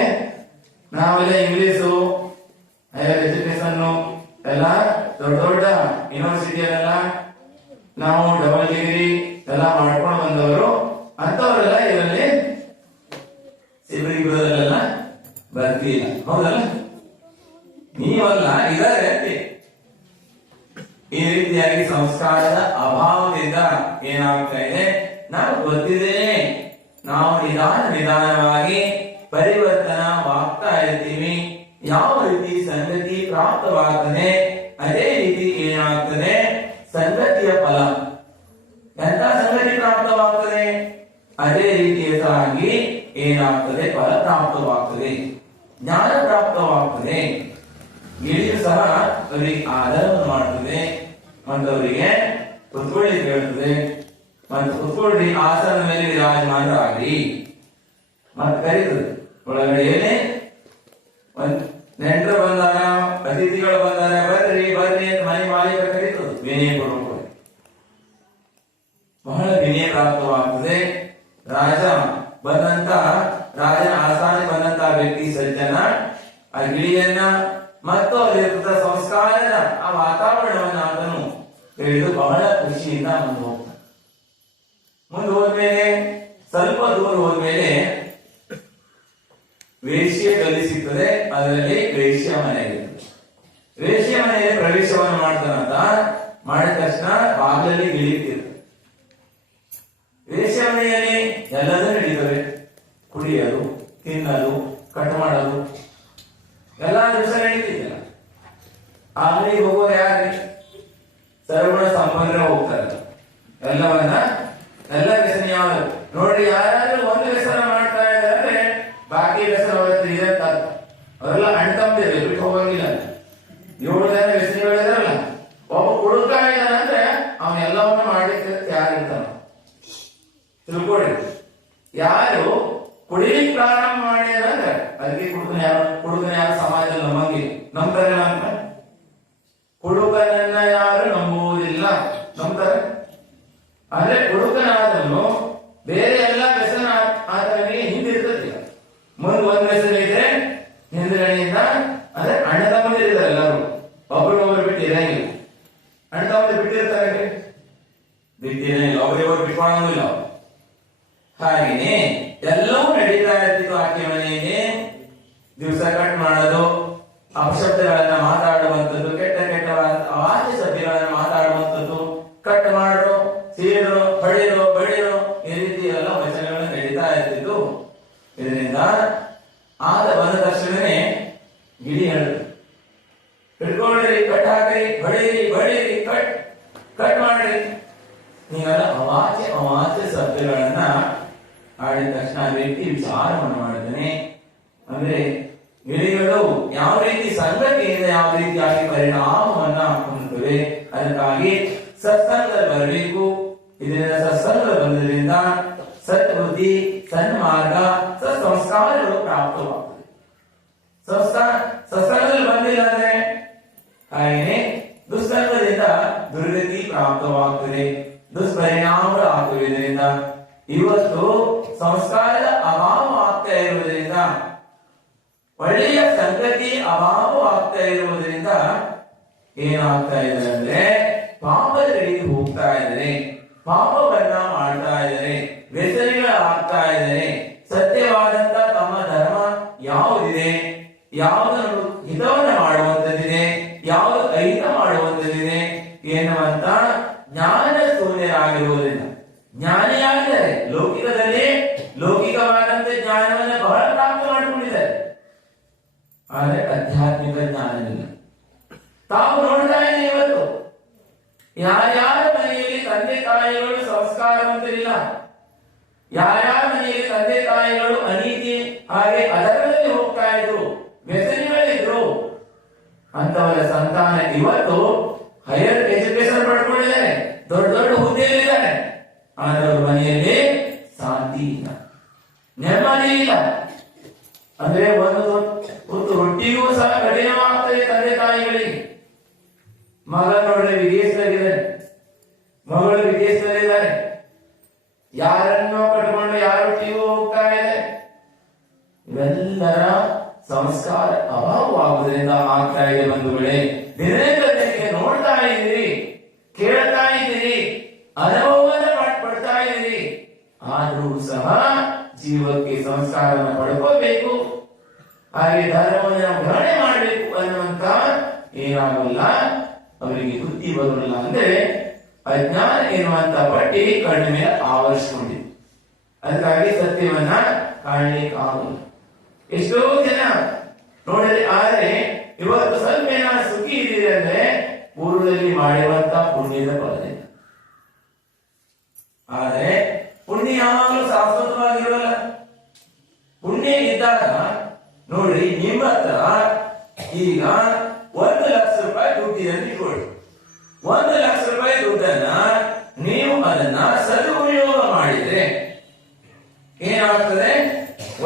ನಾವೆಲ್ಲ ಇಂಗ್ಲಿಷು, ಹೈಯರ್ ಎಜುಕೇಶನ್ ಎಲ್ಲ ದೊಡ್ಡ ದೊಡ್ಡ ಯೂನಿವರ್ಸಿಟಿಯಲ್ಲೆಲ್ಲ ನಾವು ಡಬಲ್ ಡಿಗ್ರಿ ಎಲ್ಲ ಮಾಡ್ಕೊಂಡು ಬಂದವರು. ಅಂತವರೆಲ್ಲ ಇದರಲ್ಲಿ ಶಿಬಿರದಲ್ಲೆಲ್ಲ ಬರ್ತಿಲ್ಲ, ಹೌದಲ್ಲ? ನೀವಲ್ಲ, ಇದಾರೆ ಅಂತೆ. ಈ ರೀತಿಯಾಗಿ ಸಂಸ್ಕಾರದ ಅಭಾವದಿಂದ ಏನಾಗ್ತಾ ಇದೆ, ನಾವು ಗೊತ್ತಿದ್ದೇನೆ, ನಾವು ನಿಧಾನವಾಗಿ ಪರಿವರ್ತನವಾಗ್ತಾ ಇರ್ತೀವಿ. ಯಾವ ರೀತಿ ಸಂಗತಿ ಪ್ರಾಪ್ತವಾಗ್ತದೆ ಅದೇ ರೀತಿ ಏನಾಗ್ತದೆ ಜ್ಞಾನ ಪ್ರಾಪ್ತವಾಗ್ತದೆ. ಗಿಳಿಯು ಸಹ ಅವರಿಗೆ ಆಧಾರವನ್ನು ಮಾಡ್ತದೆ ಮತ್ತು ಅವರಿಗೆ ಕುತ್ಕೊಳ್ಳಿ ಹೇಳ್ತದೆ. ಮತ್ತು ಕುತ್ಕೊಳ್ಳಿ ಆಸನದ ಮೇಲೆ ವಿರಾಜಮಾನರಾಗ್ರಿ ಮತ್ತೆ ಕರೀತದೆ. ಒಳಗಡೆಯಲ್ಲಿ ನೆಂಟರು ಬಂದಾರ, ಅತಿಥಿಗಳು ಬಂದಾರ, ಬರ್ರಿ ಬರ್ರಿ ಅಂತ ಮನೆ ಮಾಲೀಕ ಕರೀತದೆ. ವಿನಯ ಕೊಡಬೇಕು, ಬಹಳ ವಿನಯ ಪ್ರಾಪ್ತವಾಗ್ತದೆ. ರಾಜ ಬಂದಂತ ರಾಜನ ಆಸ್ಥಾನಕ್ಕೆ ಬಂದಂತ ವ್ಯಕ್ತಿ ಸಜ್ಜನ ಆ ಗಿಳಿಯನ್ನ ಮತ್ತು ಅಲ್ಲಿರ್ತದ ಸಂಸ್ಕಾರದ ಆ ವಾತಾವರಣವನ್ನು ಆತನು ತಿಳಿದು ಬಹಳ ಖುಷಿಯಿಂದ ಮುಂದೆ ಹೋಗ್ತಾನೆ. ಮುಂದೆ ಹೋದ್ಮೇಲೆ ಸ್ವಲ್ಪ ದೂರ ಹೋದ್ಮೇಲೆ ವೇಶ್ಯ ಗಲ್ಲಿ ಸಿಗ್ತದೆ. ಅದರಲ್ಲಿ ವೇಶ್ಯ ಮನೆ ಇರ್ತದೆ. ವೇಶ್ಯ ಮನೆಯಲ್ಲಿ ಪ್ರವೇಶವನ್ನು ಮಾಡ್ತಾನಂತ ಮಾಡಿದ ತಕ್ಷಣ ಬಾಗಿಲಲ್ಲಿ ಗಿಳಿತಿರ್ತದೆ. ವೇಶ್ಯ ಮನೆಯಲ್ಲಿ ಎಲ್ಲದೂ ನಡೀತವೆ. ಕುಡಿಯೋದು, ತಿನ್ನೋದು, ಕಟ್ ಮಾಡೋದು ಎಲ್ಲಾ ದಿವಸ ನಡೀತಿದ್ದಿಲ್ಲ. ಅಂಗಡಿಗೆ ಹೋಗೋರು ಯಾರು? ಸರ್ವಣ ಸಂಪನ್ನರು ಹೋಗ್ತಾರೆ. ಎಲ್ಲವನ್ನ ಎಲ್ಲ ವ್ಯಸನ ಯಾವುದು ನೋಡ್ರಿ. ಯಾರಾದ್ರೂ ಒಂದು ವ್ಯಸನ ಮಾಡ್ತಾ ಇದ್ದಾರೆ ಬಾಕಿ ವ್ಯಸನ ಇದೆ ಅಂತ ಅರ್ಥ. ಅವರೆಲ್ಲ ಅಣ್ತಂಬಿರು, ಬಿಟ್ಟು ಹೋಗಂಗಿಲ್ಲ. 7 ಜನ ವ್ಯಸನಿಗಳಿದಾರಲ್ಲ, ಒಬ್ಬ ಕುಡುಕ ಇದ್ದಾನಂದ್ರೆ ಅವನ್ ಎಲ್ಲವನ್ನ ಮಾಡ್ಲಿಕ್ಕೆ ಯಾರಿರ್ತಾನ ತಿಳ್ಕೊಡ್ರಿ. ಯಾರು ಕುಡಿಲಿಕ್ಕೆ ಪ್ರಾರಂಭ ಮಾಡಿದ್ರೆ ಅದಕ್ಕೆ ಕುಡುಕನ ಯಾರು ಸಮಾಜದಲ್ಲಿ ನಂಬ್ತಾರೆ ಅಂತ. ಕುಡುಕನನ್ನ ಯಾರು ನಂಬುವುದಿಲ್ಲ, ನಂಬ್ತಾರೆ. ಅಂದ್ರೆ ಕುಡುಕನಾದನು ಬೇರೆ ಎಲ್ಲ ವ್ಯಸನ ಆತನಿಗೆ ಹಿಂದಿರ್ತದೆ. ಮುಂದೆ ಒಂದ್ ವ್ಯಸನ ಇದ್ರೆ ಹಿಂದ್ಗಡೆಯಿಂದ ಅಂದ್ರೆ ಅಣ್ಣ ತಮ್ಮಂದಿರಿದ್ದಾರೆ ಎಲ್ಲರೂ, ಒಬ್ಬರೊಬ್ಬರು ಬಿಟ್ಟು ಇರಂಗಿಲ್ಲ. ಅಣ್ಣ ತಮ್ಮಂದಿರು ಬಿಟ್ಟಿರ್ತಾರೆ, ಬಿಟ್ಟಿರಂಗಿಲ್ಲ, ಒಬ್ಬರಿಗೊಬ್ಬರು ಬಿಟ್ಕೊಳ್ಳೋದಿಲ್ಲ. ಹಾಗೇನೆ ಎಲ್ಲವೂ ನಡೀತಾ ಇರ್ತಿತ್ತು ಆಕೆ ಮನೆಯಲ್ಲಿ. ದಿವಸ ಕಟ್ ಮಾಡೋದು, ಅಪಶಬ್ದಗಳನ್ನ ಮಾತಾಡುವಂಥದ್ದು, ಕೆಟ್ಟ ಕೆಟ್ಟ ಅವಾಚ್ಯ ಶಬ್ದಗಳನ್ನ ಮಾತಾಡುವಂಥದ್ದು, ಕಟ್ ಮಾಡ್ರು, ಸೀರು, ಬಡಿರು, ಈ ರೀತಿ ಎಲ್ಲ ವಚನಗಳು ನಡೀತಾ ಇರ್ತಿತ್ತು. ಇದರಿಂದ ಆದ ಬಂದ ತಕ್ಷಣವೇ ಗಿಳಿ ಹೇಳಿದ್ರು, ಹಿಡ್ಕೊಳ್ರಿ, ಕಟ್ ಹಾಕ್ರಿ, ಬಡೀರಿ, ಕಟ್ ಮಾಡ್ರಿ. ನೀವೆಲ್ಲ ಅವಾಚ್ಯ ಶಬ್ದಗಳನ್ನ ಆಡಿದ ತಕ್ಷಣ ವ್ಯಕ್ತಿ ವಿಚಾರವನ್ನು ಮಾಡಿದ್ದಾನೆ. ಅಂದ್ರೆ ಗಿಳಿಗಳು ಯಾವ ರೀತಿ ಸಂಗತಿಯಿಂದ ಯಾವ ರೀತಿಯಾಗಿ ಪರಿಣಾಮವನ್ನ ಹೊಂದುತ್ತವೆ. ಅದಕ್ಕಾಗಿ ಸತ್ಸಂಗದಲ್ಲಿ ಬರಬೇಕು. ಇದರಿಂದ ಸತ್ಸಂಗ ಬಂದ್ರಿಂದ ಸದ್ಬುದ್ಧಿ, ಸನ್ಮಾರ್ಗ, ಸತ್ಸಂಸ್ಕಾರಗಳು ಪ್ರಾಪ್ತವಾಗ್ತದೆ. ಸತ್ಸಂಗದಲ್ಲಿ ಬಂದಿಲ್ಲ ಅಂದ್ರೆ ಹಾಗೆಯೇ ದುಸ್ಸಂಗದಿಂದ ದುರ್ಗತಿ ಪ್ರಾಪ್ತವಾಗ್ತದೆ, ದುಷ್ಪರಿಣಾಮಗಳು ಆಗ್ತವೆ. ಇದರಿಂದ ಇವತ್ತು ಸಂಸ್ಕಾರದ ಅಭಾವ ಆಗ್ತಾ ಇರುವುದರಿಂದ, ಒಳ್ಳೆಯ ಸಂಗತಿ ಅಭಾವ ಆಗ್ತಾ ಇರುವುದರಿಂದ ಏನಾಗ್ತಾ ಇದೆ ಅಂದ್ರೆ ಪಾಪದ ಕಡೆಗೆ ಹೋಗ್ತಾ ಇದ್ದಾರೆ, ಪಾಪವನ್ನ ಮಾಡ್ತಾ ಇದ್ದಾರೆ, ವ್ಯಸನಿಗಳಾಗ್ತಾ ಇದ್ದಾರೆ. ಸತ್ಯವಾದಂತ ತಮ್ಮ ಧರ್ಮ ಯಾವುದಿದೆ, ಯಾವುದನ್ನು ಹಿತವನ್ನ ಮಾಡುವಂತದ್ದಿದೆ, ಯಾವುದು ಅಹಿತ ಮಾಡುವಂತದ್ದಿದೆ ಎನ್ನುವಂತ ಜ್ಞಾನ ಶೂನ್ಯರಾಗಿರುವುದರಿಂದ ಜ್ಞಾನಿಯಾಗಿದ್ದಾರೆ. ಲೌಕಿಕದಲ್ಲಿ ಲೌಕಿಕವಾದಂತ ಜ್ಞಾನವನ್ನು ಬಹಳ ಪ್ರಾಪ್ತ ಮಾಡಿಕೊಂಡಿದ್ದಾರೆ, ಆದರೆ ಆಧ್ಯಾತ್ಮಿಕ ಜ್ಞಾನವಿಲ್ಲ. ತಾವು ನೋಡ್ತಾ ಇದ್ದೀವಿ ಇವತ್ತು ಯಾರ್ಯಾರ ಮನೆಯಲ್ಲಿ ತಂದೆ ತಾಯಿಗಳು ಸಂಸ್ಕಾರವಂತರಿಲ್ಲ, ಯಾರ್ಯಾರ ಮನೆಯಲ್ಲಿ ತಂದೆ ತಾಯಿಗಳು ಅನೀತಿ ಹಾಗೆ ಅದರಲ್ಲಿ ಹೋಗ್ತಾ ಇದ್ರು, ವ್ಯಸನಿಗಳಿದ್ರು, ಅಂತವರ ಸಂತಾನ ಇವತ್ತು ಹೈಯರ್ ಎಜುಕೇಶನ್ ಪಡ್ಕೊಂಡಿದ್ದಾರೆ, ದೊಡ್ಡ ದೊಡ್ಡ ಹುದ್ದೆಯಲ್ಲಿದ್ದಾರೆ. ಆದರೆ ಅವ್ರ ಮನೆಯಲ್ಲಿ ಶಾಂತಿ ಇಲ್ಲ, ನೆಮ್ಮದಿ ಇಲ್ಲ. ಅಂದ್ರೆ ಒಂದು ರೊಟ್ಟಿಗೂ ಸಹ ಕಠಿಣವಾಗ್ತದೆ ತಂದೆ ತಾಯಿಗಳಿಗೆ. ಮಗ ನೋಡ್ರೆ ವಿದೇಶದಲ್ಲಿದ್ದಾರೆ, ಮಗಳು ವಿದೇಶದಲ್ಲಿದ್ದಾರೆ, ಯಾರನ್ನೋ ಕಟ್ಕೊಂಡು ಯಾರ ರೊಟ್ಟಿಗೂ ಹೋಗ್ತಾ ಇದೆ. ಇವೆಲ್ಲರ ಸಂಸ್ಕಾರ ಅಭಾವವಾಗುವುದರಿಂದ ಆಗ್ತಾ ಇದೆ. ಬಂಧುಗಳೇ, ದಿನಕ್ಕೆ ನೋಡ್ತಾ ಇದ್ದೀರಿ, ಕೇಳ್ತಾ ಇದ್ದೀರಿ, ಅನುಭವವನ್ನು ಪಡ್ತಾ ಇದ್ದೀರಿ. ಆದ್ರೂ ಸಹ ಜೀವಕ್ಕೆ ಸಂಸ್ಕಾರವನ್ನು ಪಡ್ಕೋಬೇಕು, ಹಾಗೆ ಧರ್ಮವನ್ನು ಗ್ರಹಣೆ ಮಾಡಬೇಕು ಅನ್ನುವಂತ ಏನಾಗಲ್ಲ, ಅವರಿಗೆ ಬುದ್ಧಿ ಬರೋಲ್ಲ. ಅಂದ್ರೆ ಅಜ್ಞಾನ ಎನ್ನುವಂತ ಪಟ್ಟಿ ಕಣ್ಣ ಮೇಲೆ ಆವರಿಸಿಕೊಂಡಿದೆ. ಅದಕ್ಕಾಗಿ ಸತ್ಯವನ್ನ ಕಾಣಲಿಕ್ಕೆ ಆಗಲ್ಲ. ಎಷ್ಟೋ ಜನ ನೋಡಿದ್ರೆ, ಆದರೆ ಇವತ್ತು ಸ್ವಲ್ಪ ಏನಾದ್ರು ಸುಖಿ ಇದ್ದೀರಿ ಅಂದ್ರೆ ಪೂರ್ವದಲ್ಲಿ ಮಾಡಿರುವಂತ ಪುಣ್ಯದ ಫಲದಿಂದ. ಆದರೆ ಪುಣ್ಯ ಯಾವಾಗಲೂ ಶಾಶ್ವತವಾಗಿರೋಲ್ಲ. ಪುಣ್ಯ ಇದ್ದಾಗ ನೋಡಿ, ನಿಮ್ಮ ಹತ್ರ ಈಗ 1,00,000 ರೂಪಾಯಿ ದುಡ್ಡಿದೆ ಅಂತ ಇಟ್ಕೊಳ್ಳಿ. 1,00,000 ರೂಪಾಯಿ ದುಡ್ಡನ್ನ ನೀವು ಅದನ್ನ ಸದುಪಯೋಗ ಮಾಡಿದ್ರೆ ಏನಾಗ್ತದೆ?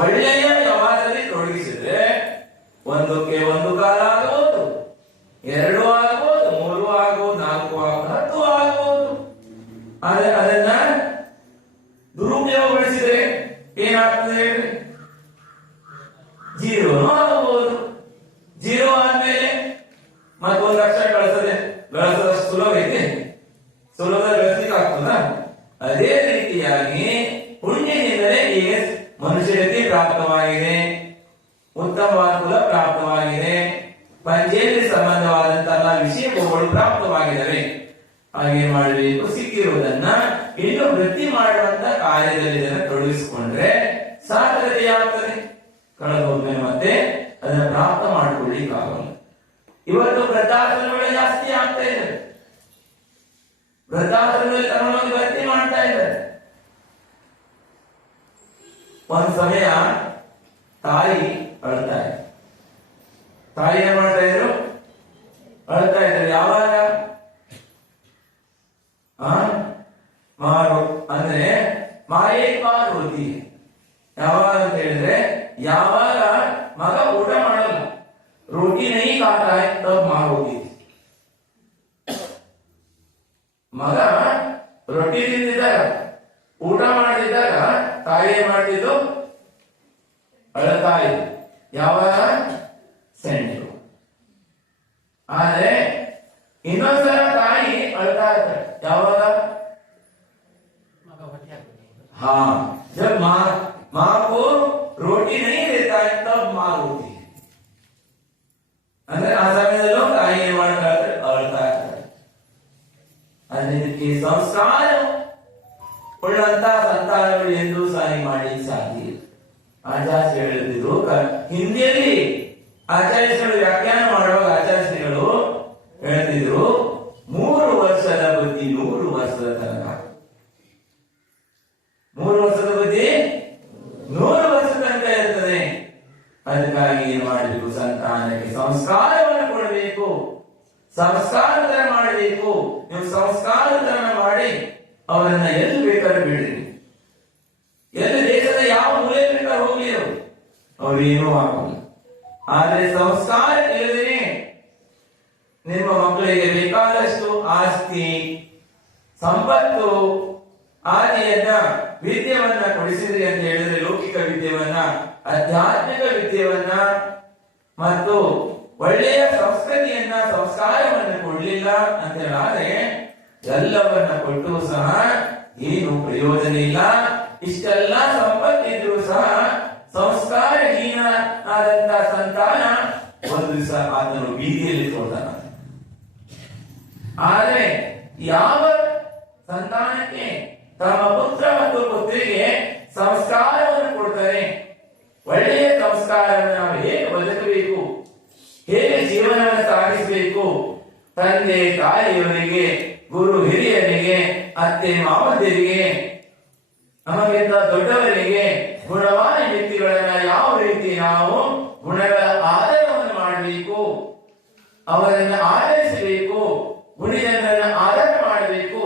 ಒಳ್ಳೆಯ ವ್ಯವಹಾರದಲ್ಲಿ ತೊಡಗಿಸಿದ್ರೆ ಒಂದಕ್ಕೆ ಒಂದು ಕಾಲ ಆಗಬಹುದು, 2 ಆಗಬಹುದು, 3 ಆಗಬಹುದು, 4 ಆಗಬಹುದು, 10 ಆಗಬಹುದು. ಆದ್ರೆ ಅದನ್ನ ದುರುಪಯೋಗಗೊಳಿಸಿದ್ರೆ ಏನಾಗ್ತದೆ ಹೇಳ್ರಿ? 0 ಆಗಬಹುದು. 0 ಆದ್ಮೇಲೆ ಮತ್ತೊಂದು ಲಕ್ಷ ಗಳಿಸೋದಷ್ಟು ಸುಲಭ ಐತೆ? ಸುಲಭದಲ್ಲಿ ಗಳಿಸ್ಲಿಕ್ಕೆ ಆಗ್ತದ? ಅದೇ ರೀತಿಯಾಗಿ ಪುಣ್ಯದಿಂದಲೇ ಈಗ ಮನುಷ್ಯರಿಗೆ ಪ್ರಾಪ್ತವಾಗಿದೆ, ಉತ್ತಮವಾದ ಕುಲ ಪ್ರಾಪ್ತವಾಗಿದೆ, ಪಂಚೇಂದ್ರಿಯ ಸಂಬಂಧವಾದಂತಹ ವಿಷಯ ಭೋಗಗಳು ಪ್ರಾಪ್ತವಾಗಿದ್ದಾವೆ. ಹಾಗೆ ಮಾಡಬೇಕು, ಸಿಕ್ಕಿರುವುದನ್ನ ಇನ್ನು ವೃತ್ತಿ ಮಾಡುವಂತ ಕಾರ್ಯದಲ್ಲಿ ಇದನ್ನು ತೊಡಗಿಸಿಕೊಂಡ್ರೆ ಸಾರ್ಥಕತೆಯಾಗ್ತದೆ. ಕಳೆದೋದ್ಮೇಲೆ ಮತ್ತೆ ಅದನ್ನ ಪ್ರಾಪ್ತ ಮಾಡಿಕೊಳ್ಳಿಕ್ಕಾಗಲ್ಲ. ಇವತ್ತು ವೃದ್ಧಾಶ್ರಮಗಳು ಜಾಸ್ತಿ ಆಗ್ತಾ ಇದೆ. ವೃದ್ಧಾಶ್ರಮದಲ್ಲಿ ತಮ್ಮನ್ನು ಭರ್ತಿ ಮಾಡ್ತಾ ಇದ್ದಾರೆ. ಒಂದು ಸಮಯ ತಾಯಿ ಅಳ್ತಾ ಇದ್ರು. ತಾಯಿ ಏನ್ ಮಾಡ್ತಾ ಇದ್ರು? ಅಳ್ತಾ ಇದ್ರು. ಯಾವಾಗ? ಮಾರು ಅಂದ್ರೆ ಮಾಯೇ ಪಾರ್ವತಿ. ಯಾವಾಗ ಅಂತ ಹೇಳಿದ್ರೆ, ಯಾವಾಗ ಮಗ ಊಟ ಮಾಡಲ್ಲ, ರೋಟಿ ನೈ ಖಾತಾ ಹೈ ತಬ್ ಮಾँ ಹೋಗಿ. ಮಗ ರೊಟ್ಟಿ ತಿಂದಿದ್ದಾಗ, ಊಟ ಮಾಡಿದಾಗ ತಾಯಿ ಏನ್ ಮಾಡ್ತಿದ್ದು? ಅಳತಾ ಇದ್ದು. ಯಾವಾಗ? ಸೆಂಟು. ಆದ್ರೆ ಇನ್ನೊಂದ್ಸಲ ತಾಯಿ ಅಳ್ತಾ ಇರ್ತಾರೆ. ಯಾವಾಗ? जब माँ को रोटी नहीं देता है तब माँ रोती है. ಅಂದ್ರೆ ಆ ಸಮಯದಲ್ಲೂ ತಾಯಿ ಏನ್ ಮಾಡ್ತಾ ಇರ್ತಾರೆ? ಅಳ್ತಾ ಇರ್ತಾರೆ. ಅದಕ್ಕೆ ಸಂಸ್ಕಾರ ಉಳ್ಳಂತ ಸಂತಾನಗಳು ಎಂದೂ ಸಾರಿ ಮಾಡಿ ಸಾಧ್ಯ ಇಲ್ಲ. ಆಚಾರ್ಯ ಹೇಳಿದ್ರು, ಹಿಂದಿಯಲ್ಲಿ ಆಚಾರ್ಯಗಳು ವ್ಯಾಖ್ಯಾನ ಮಾಡುವಾಗ ಆಚಾರ್ಯಗಳು ಹೇಳ್ತಿದ್ರು, 3 ವರ್ಷದ ಬುದ್ಧಿ 100 ವರ್ಷದ ತನಕ. 3 ವರ್ಷದ ಬುದ್ಧಿ 100 ವರ್ಷದ ತನಕ ಇರ್ತದೆ. ಅದಕ್ಕಾಗಿ ಏನ್ ಮಾಡಬೇಕು? ಸಂತಾನಕ್ಕೆ ಸಂಸ್ಕಾರವನ್ನು ಕೊಡಬೇಕು, ಸಂಸ್ಕಾರ ತರ ಮಾಡಬೇಕು. ನೀವು ಸಂಸ್ಕಾರ ತರ ಮಾಡಿ ಅವರನ್ನ ಎಲ್ಲಿ ಬೇಕಾದ್ರೆ ಬಿಡ್ರಿ, ಎಲ್ಲಿ ದೇಶದ ಯಾವ ಮೂಲೆ ಬೇಕಾದ್ರೆ ಹೋಗ್ಲಿ, ಅವ್ರು ಏನೂ ಆಗೋಲ್ಲ. ಆದ್ರೆ ಸಂಸ್ಕಾರ ಇಲ್ಲದೆ ನಿಮ್ಮ ಮಕ್ಕಳಿಗೆ ಬೇಕಾದಷ್ಟು ಆಸ್ತಿ, ಸಂಪತ್ತು ಆದಿಯನ್ನ ವಿದ್ಯೆಯನ್ನ ಕೊಡಿಸಿದ್ರಿ ಅಂತ ಹೇಳಿದ್ರೆ, ಲೌಕಿಕ ವಿದ್ಯೆಯನ್ನ, ಆಧ್ಯಾತ್ಮಿಕ ವಿದ್ಯೆಯನ್ನ ಮತ್ತು ಒಳ್ಳೆಯ ಸಂಸ್ಕೃತಿಯನ್ನ, ಸಂಸ್ಕಾರವನ್ನು ಕೊಡ್ಲಿಲ್ಲ ಅಂತ ಹೇಳಿದ್ರೆ ಎಲ್ಲವನ್ನ ಕೊಟ್ಟು ಸಹ ಏನು ಪ್ರಯೋಜನ ಇಲ್ಲ. ಇಷ್ಟೆಲ್ಲ ಸಂಪತ್ತಿದ್ರು ಸಹ ಸಂಸ್ಕಾರಹೀನ ಆದಂತ ಸಂತಾನ ಒಂದು ದಿವಸ ಆತನು ಬೀದಿಯಲ್ಲಿ ತೋರ್ತಾನ. ಆದ್ರೆ ಯಾವ ಸಂತಾನಕ್ಕೆ ತಮ್ಮ ಪುತ್ರ ಮತ್ತು ಪುತ್ರಿಗೆ ಸಂಸ್ಕಾರವನ್ನು ಕೊಡ್ತಾರೆ, ಒಳ್ಳೆಯ ಸಂಸ್ಕಾರವನ್ನು ನಾವು ಹೇಗೆ ಬದುಕಬೇಕು, ಹೇಗೆ ಜೀವನವನ್ನು ಸಾಗಿಸಬೇಕು, ತಂದೆ ತಾಯಿಯವರಿಗೆ, ಗುರು ಹಿರಿಯರಿಗೆ, ಅತ್ತೆ ಮಾವದಿರಿಗೆ, ನಮಗಿಂತ ದೊಡ್ಡವರಿಗೆ ಗುಣವಾದ ವ್ಯಕ್ತಿಗಳನ್ನ ಯಾವ ರೀತಿ ನಾವು ಗುಣಗಳ ಆಧಾರವನ್ನು ಮಾಡಬೇಕು, ಅವರನ್ನು ಆಧರಿಸಬೇಕು, ಗುಣಿಜನರನ್ನ ಆಧಾರ ಮಾಡಬೇಕು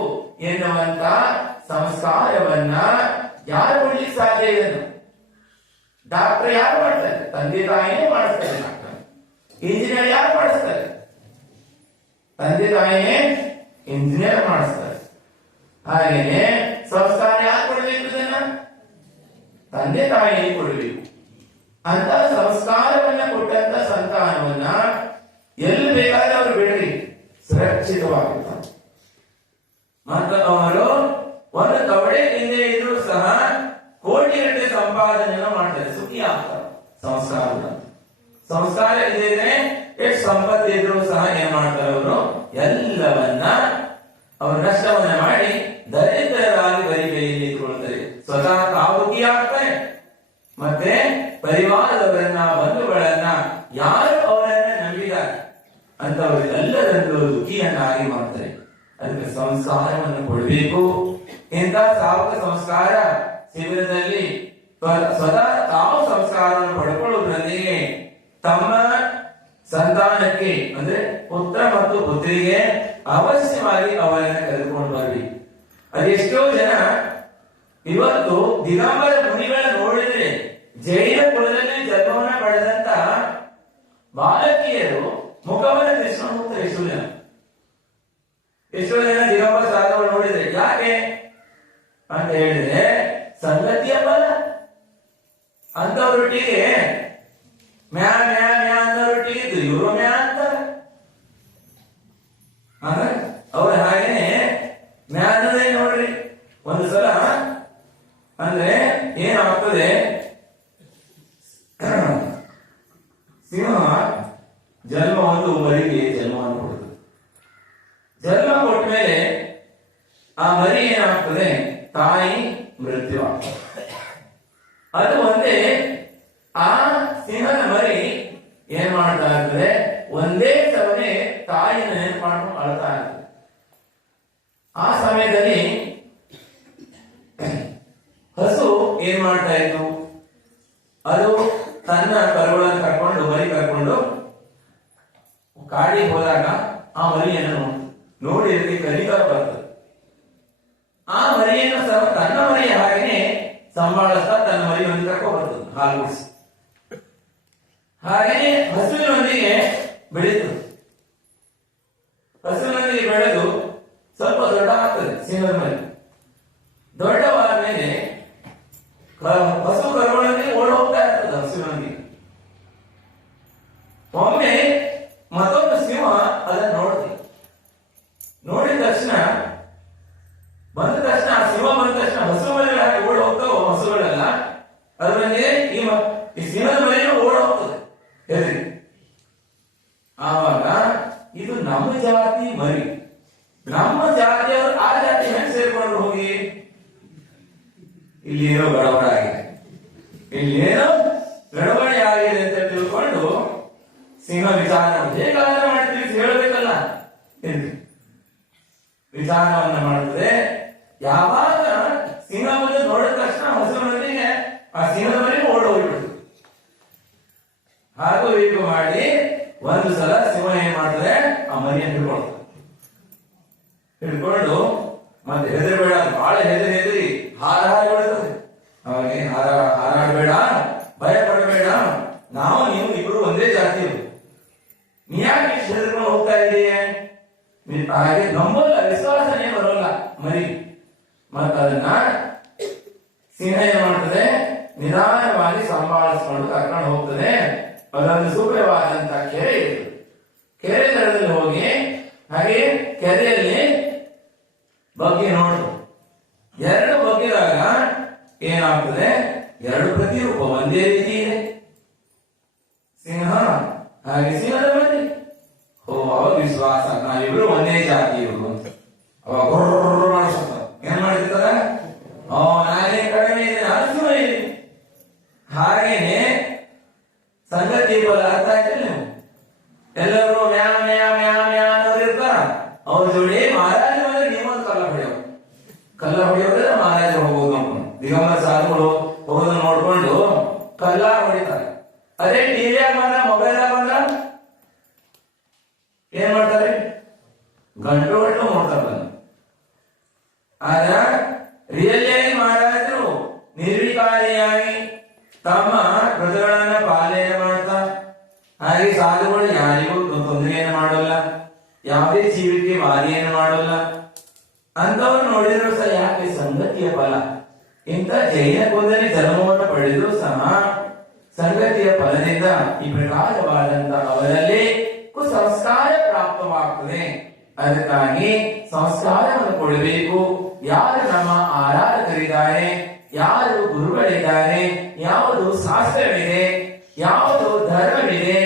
ಎನ್ನುವಂತ ಸಂಸ್ಕಾರವನ್ನ ಯಾರು ಕೊಡ್ಲಿಕ್ಕೆ ಸಾಧ್ಯ? ಇದನ್ನು ಡಾಕ್ಟರ್ ಯಾರು ಮಾಡ್ತಾರೆ? ತಂದೆ ತಾಯಿನೇ ಮಾಡಿಸ್ತಾರೆ. ಡಾಕ್ಟರ್, ಇಂಜಿನಿಯರ್ ಯಾರು ಮಾಡಿಸ್ತಾರೆ? ತಂದೆ ತಾಯಿನೇ ಇಂಜಿನಿಯರ್ ಮಾಡಿಸ್ತಾರೆ. ಹಾಗೇನೆ ಸಂಸ್ಕಾರ ಯಾರು ಕೊಡಬೇಕು? ಇದನ್ನ ತಂದೆ ತಾಯಿನೇ ಕೊಡಬೇಕು. ಅಂತ ಸಂಸ್ಕಾರವನ್ನ ಕೊಟ್ಟಂತ ಸಂತಾನವನ್ನ ಎಲ್ಲಿ ಬೇಕಾದ್ರೆ ಅವರು ಬಿಡ್ರಿ, ಸುರಕ್ಷಿತವಾಗಿರ್ತಾರೆ. ಮತ್ತು ಅವರು ಒಂದು ಕವಡೆ ಹಿಂದೆ ಇದ್ರೂ ಸಹ ಕೋಟಿಗಟ್ಟಲೆ ಸಂಪಾದನೆಯನ್ನು ಮಾಡ್ತಾರೆ, ಸುಖಿ ಆಗ್ತಾರೆ. ಸಂಸ್ಕಾರ ಇದ್ರೆ ಎಷ್ಟು ಸಂಪತ್ತು ಇದ್ರೂ ಸಹ ಏನ್ ಮಾಡ್ತಾರೆ? ಅವರು ಎಲ್ಲವನ್ನ ಅವರು ನಷ್ಟವನ್ನ ಮಾಡಿ ದರಿದ್ರರಾಗಿ ಬರಿಗೈಯಲ್ಲಿ ಇಟ್ಕೊಳ್ತಾರೆ. ಸ್ವತಃ ತಾವುಕಿ ಆಗ್ತಾರೆ. ಮತ್ತೆ ಪರಿವಾರದವರನ್ನ, ಬಂಧುಗಳನ್ನ, ಯಾರು ಅವರನ್ನ ನಂಬಿದ್ದಾರೆ ಅಂತವರೆಲ್ಲರಲ್ಲೂ ದುಃಖಿಯನ್ನಾಗಿ ಮಾಡ್ತಾರೆ. ಅದಕ್ಕೆ ಸಂಸ್ಕಾರವನ್ನು ಕೊಡಬೇಕು. ಇಂಥ ಸಾವಕ ಸಂಸ್ಕಾರ ಶಿಬಿರದಲ್ಲಿ ಸ್ವತಃ ತಾವು ಸಂಸ್ಕಾರವನ್ನು ಪಡ್ಕೊಳ್ಳುವುದರೊಂದಿಗೆ ತಮ್ಮ ಸಂತಾನಕ್ಕೆ ಅಂದ್ರೆ ಪುತ್ರ ಮತ್ತು ಪುತ್ರಿಗೆ ಅವಶ್ಯವಾಗಿ ಅವರನ್ನು ಕರೆದುಕೊಂಡು ಬರಲಿ. ಅದೆಷ್ಟೋ ಜನ ಇವತ್ತು ದಿಗಂಬರ ಮುನಿಗಳ ನೋಡಿದ್ರೆ ಜೈನ ಕುಲದಲ್ಲಿ ಜನ್ಮವನ್ನ ಪಡೆದಂತ ಬಾಲಕಿಯರು ಮುಖವನ್ನು ತಿರ್ಸ್ಕೊಂಡು ಹೋಗ್ತಾರೆ. ಎಷ್ಟೋ ಜನ ದಿಗಂಬರ ಸಾಧಗಳು ನೋಡಿದ್ರೆ ಯಾಕೆ ಅಂತ ಹೇಳಿದ್ರೆ ಸಂಗತಿಯ ಫಲ. ಅಂತವರೊಟ್ಟಿಗೆ ಮ್ಯಾ ಮ್ಯಾ ಮ್ಯಾ ಅನ್ನೋರೊಟ್ಟಿಗೆ ಇವರು ಮ್ಯಾ ಅಂತಾರೆ. ಅವ್ರ ಹಾಗೇನೆ ಮ್ಯಾ ಅನ್ನೋದೇ ನೋಡ್ರಿ. ಒಂದು ಸಲ ಅಂದ್ರೆ ಏನಾಗ್ತದೆ, ಸಿಂಹ ಜನ್ಮ ಒಂದು ಮರಿಗೆ ಜನ್ಮವನ್ನು ಕೊಡುತ್ತದೆ. ಜನ್ಮ ಕೊಟ್ಟ ಮೇಲೆ ಆ ಮರಿ ಏನಾಗ್ತದೆ, ತಾಯಿ ಮೃತ್ಯು ಆಗ್ತದೆ. ಅದು ಒಂದೇ ಆ ಸಿಂಹದ ಮರಿ ಏನ್ ಮಾಡ್ತಾ ಇರ್ತದೆ, ಒಂದೇ ಸಮಯ ತಾಯಿನ ನೆನಪು ಮಾಡ್ಕೊಂಡು ಅಳ್ತಾ ಇರ್ತದೆ. ಆ ಸಮಯದಲ್ಲಿ ಹಸು ಏನ್ ಮಾಡ್ತಾ ಇತ್ತು, ಅದು ತನ್ನ ಕರುಗಳನ್ನು ಕರ್ಕೊಂಡು ಮರಿ ಕರ್ಕೊಂಡು ಕಾಡಿಗೆ ಹೋದಾಗ ಆ ಮರಿಯನ್ನು ನೋಡಿ ಅದಕ್ಕೆ ಕಲಿಕಾ ಬರ್ತದೆ. ಆ ಮರಿಯನ್ನು ಸಹ ತನ್ನ ಮರಿಯ ಹಾಗೆನೆ ಸಂಭಾಳಿಸ್ತಾ ತನ್ನ ಮರಿಯನ್ನು ಕರ್ಕೊಂಡು ಬರ್ತದೆ ಹಾಲು ಕುಡಿಸಿ. ಹಾಗೆಯೇ ಹಸುವಿನೊಂದಿಗೆ ಬೆಳೀತದೆ. ಹಸುವಿನೊಂದಿಗೆ ಬೆಳೆದು ಸ್ವಲ್ಪ ದೊಡ್ಡ ಆಗ್ತದೆ ಸಿಂಹದ ಮರಿ. ದೊಡ್ಡವಾದ ಮೇಲೆ ಹಸು ಕರುಗಳೊಂದಿಗೆ ಓಡ ಹೋಗ್ತಾ ಇರ್ತದೆ ಹಸುವಿನೊಂದಿಗೆ. ಒಮ್ಮೆ ಮತ್ತೊಂದು ಸಿಂಹ ಅದನ್ನು ನೋಡ್ತೀವಿ. ನೋಡಿದ ತಕ್ಷಣ ಬಂದ ತಕ್ಷಣ ಸಿಂಹ ಬಂದ ತಕ್ಷಣ ಹಸು ಮರಿಗಳು ಹಾಕಿ ಓಡ ಹೋಗ್ತಾವ ಹಸುಗಳೆಲ್ಲ, ಅದರೊಂದಿಗೆ ಈ ಸಿಂಹದ ಮರಿಯೂ ಓಡ ಹೋಗ್ತದೆ ಹೆದರಿ. ಆವಾಗ ಇದು ನಮ್ಮ ಜಾತಿ ಮರಿ, ನಮ್ಮ ಜಾತಿಯವರು ಆ ಜಾತಿ ಹೆಂಗ್ ಸೇರ್ಕೊಂಡು ಹೋಗಿ ಇಲ್ಲೇನೋ ಗಡಬಡ ಆಗಿದೆ, ಇಲ್ಲೇನೋ ಗಡಬಡಿ ಆಗಿದೆ ಅಂತ ತಿಳ್ಕೊಂಡು ಸಿಂಹ ವಿಚಾರ ಹೇಗಾದ್ರೆ ಮಾಡ್ತೀವಿ ಹೇಳಬೇಕಲ್ಲ ಎಂದು ವಿಚಾರವನ್ನ ಮಾಡುತ್ತದೆ. ಯಾವಾಗ ಸಿಂಹವನ್ನು ನೋಡಿದ ತಕ್ಷಣ ಹಸುವಿನೊಂದಿಗೆ ಆ ಸಿಂಹದ ಮರಿ ಓಡೋಗ್ಬಿಡುದು. ಹಾಗೂ ಹೀಗೆ ಮಾಡಿ ಒಂದು ಸಲ ಸಿಂಹ ಏನ್ ಮಾಡ್ತದೆ, ಆ ಮರಿಯನ್ನು ಹಿಡ್ಕೊಂಡು ಮತ್ತೆ ಹೆದರಬೇಡ, ಬಹಳ ಹೆದರಿ ಹಾರಾಡಿ ಬಿಡುತ್ತದೆ. ಅವಾಗ ಹಾರಾಡಬೇಡ, ಭಯ ಪಡಬೇಡ, ನಾವು ನೀವು ಇಬ್ರು ಒಂದೇ ಜಾತಿಯವರು, ನೀ ಯಾಕೆ ಹೆದರ್ಕೊಂಡು ಹೋಗ್ತಾ ಇದೀಯ? ಹಾಗೆ ನಂಬಲ್ಲ, ವಿಶ್ವಾಸನೇ ಬರೋಲ್ಲ ಮರಿ. ಮತ್ತ ಅದನ್ನ ಸಿಂಹ ಏನ್ ಮಾಡ್ತದೆ, ನಿಧಾನವಾಗಿ ಸಂಭಾಳಿಸ್ಕೊಂಡು ಕರ್ಕೊಂಡು ಹೋಗ್ತದೆ. ಅದೊಂದು ಸುಪ್ರವಾದಂತ ಕೆರೆ ಇತ್ತು. ಕೆರೆ ದಡದಲ್ಲಿ ಹೋಗಿ ಹಾಗೆ ಕೆರೆಯಲ್ಲಿ ಬಗ್ಗೆ ನೋಡು. ಎರಡು ಬಗ್ಗಿದಾಗ ಏನಾಗ್ತದೆ, ಎರಡು ಪ್ರತಿರೂಪ ಒಂದೇ ರೀತಿ ಇದೆ. ಸಿಂಹ ಹಾಗೆ ಸಿಂಹದ ಮರಿ. ಅವಾಗ ವಿಶ್ವಾಸ, ನಾವಿಬ್ರು ಒಂದೇ ಜಾತಿ ಇವರು ಅಂತ. ಅವಾಗ ಏನ್ ಮಾಡಿರ್ತಾರ, ನಾನೇ ಕಡಿಮೆ ಇದೆ, ನಾನು ಸಿಂಹ ಇದೆ. ಹಾಗೇನೆ ಸಂಗತಿ ಫಲ ಅರ್ಥ ಆಯ್ತಿಲ್ಲ ನೀವು? ಎಲ್ಲರೂ ಮ್ಯಾ ಮ್ಯಾ ಮ್ಯಾ ಮ್ಯಾ ಅನ್ನೋರು ಇರ್ತಾರ. ಅವ್ರ ಜೋಡಿ ಮಹಾರಾಜ ಬಂದ್ರೆ ನೀವೊಂದು ಕಲ್ಲ ಹೊಡೆಯೋದ್ರೆ ಮಹಾರಾಜ ಹೋಗೋದು ನೋಡ್ಕೊಂಡು, ದಿಗಂಬರ ಸಾಧುಗಳು ಹೋಗೋದನ್ನ ನೋಡ್ಕೊಂಡು ಕಲ್ಲ ಹೊಡಿತಾರೆ. ಅದೇ ಟಿವಿಯಾಗ ಬಂದ್ರ ಮೊಬೈಲ್ ಬಂದ್ರ ಏನ್ ಮಾಡ್ತಾರೆ, ಗಂಟು ನೋಡ್ತಾರೆ ಬಂದು. ಆಗ ರಿಯಲ್ ಆಗಿ ಮಹಾರಾಜರು ನಿರ್ವಿಕಾರಿಯಾಗಿ ತಮ್ಮ ಪ್ರಜೆಗಳನ್ನ ಪಾಲನೆ ಮಾಡ್ತಾ, ಹಾಗೆ ಸಾಧುಗಳು ಯಾರಿಗೂ ತೊಂದರೆಯನ್ನು ಮಾಡೋಲ್ಲ, ಯಾವುದೇ ಜೀವಿಗೆ ಹಾನಿಯನ್ನು ಮಾಡೋಲ್ಲ ಅಂತವ್ರು ನೋಡಿದ್ರು ಸಹ ಯಾಕೆ ಸಂಗತಿಯ ಫಲ. ಇಂಥ ಜೈನ ಕುಲದಲ್ಲಿ ಜನ್ಮವನ್ನು ಪಡೆದರೂ ಸಹ ಸಂಗತಿಯ ಫಲದಿಂದ ಈ ಪ್ರಕಾರವಾದಂತ ಅವರಲ್ಲಿ ಕುಸಂಸ್ಕಾರ ಪ್ರಾಪ್ತವಾಗ್ತದೆ. ಅದಕ್ಕಾಗಿ ಸಂಸ್ಕಾರವನ್ನು ಕೊಡಬೇಕು. ಯಾರು ನಮ್ಮ ಆರಾಧಕರಿದ್ದಾರೆ, ಯಾರು ಗುರುಗಳಿದ್ದಾರೆ, ಯಾವುದು ಶಾಸ್ತ್ರವಿದೆ, ಯಾವುದು ಧರ್ಮವಿದೆ,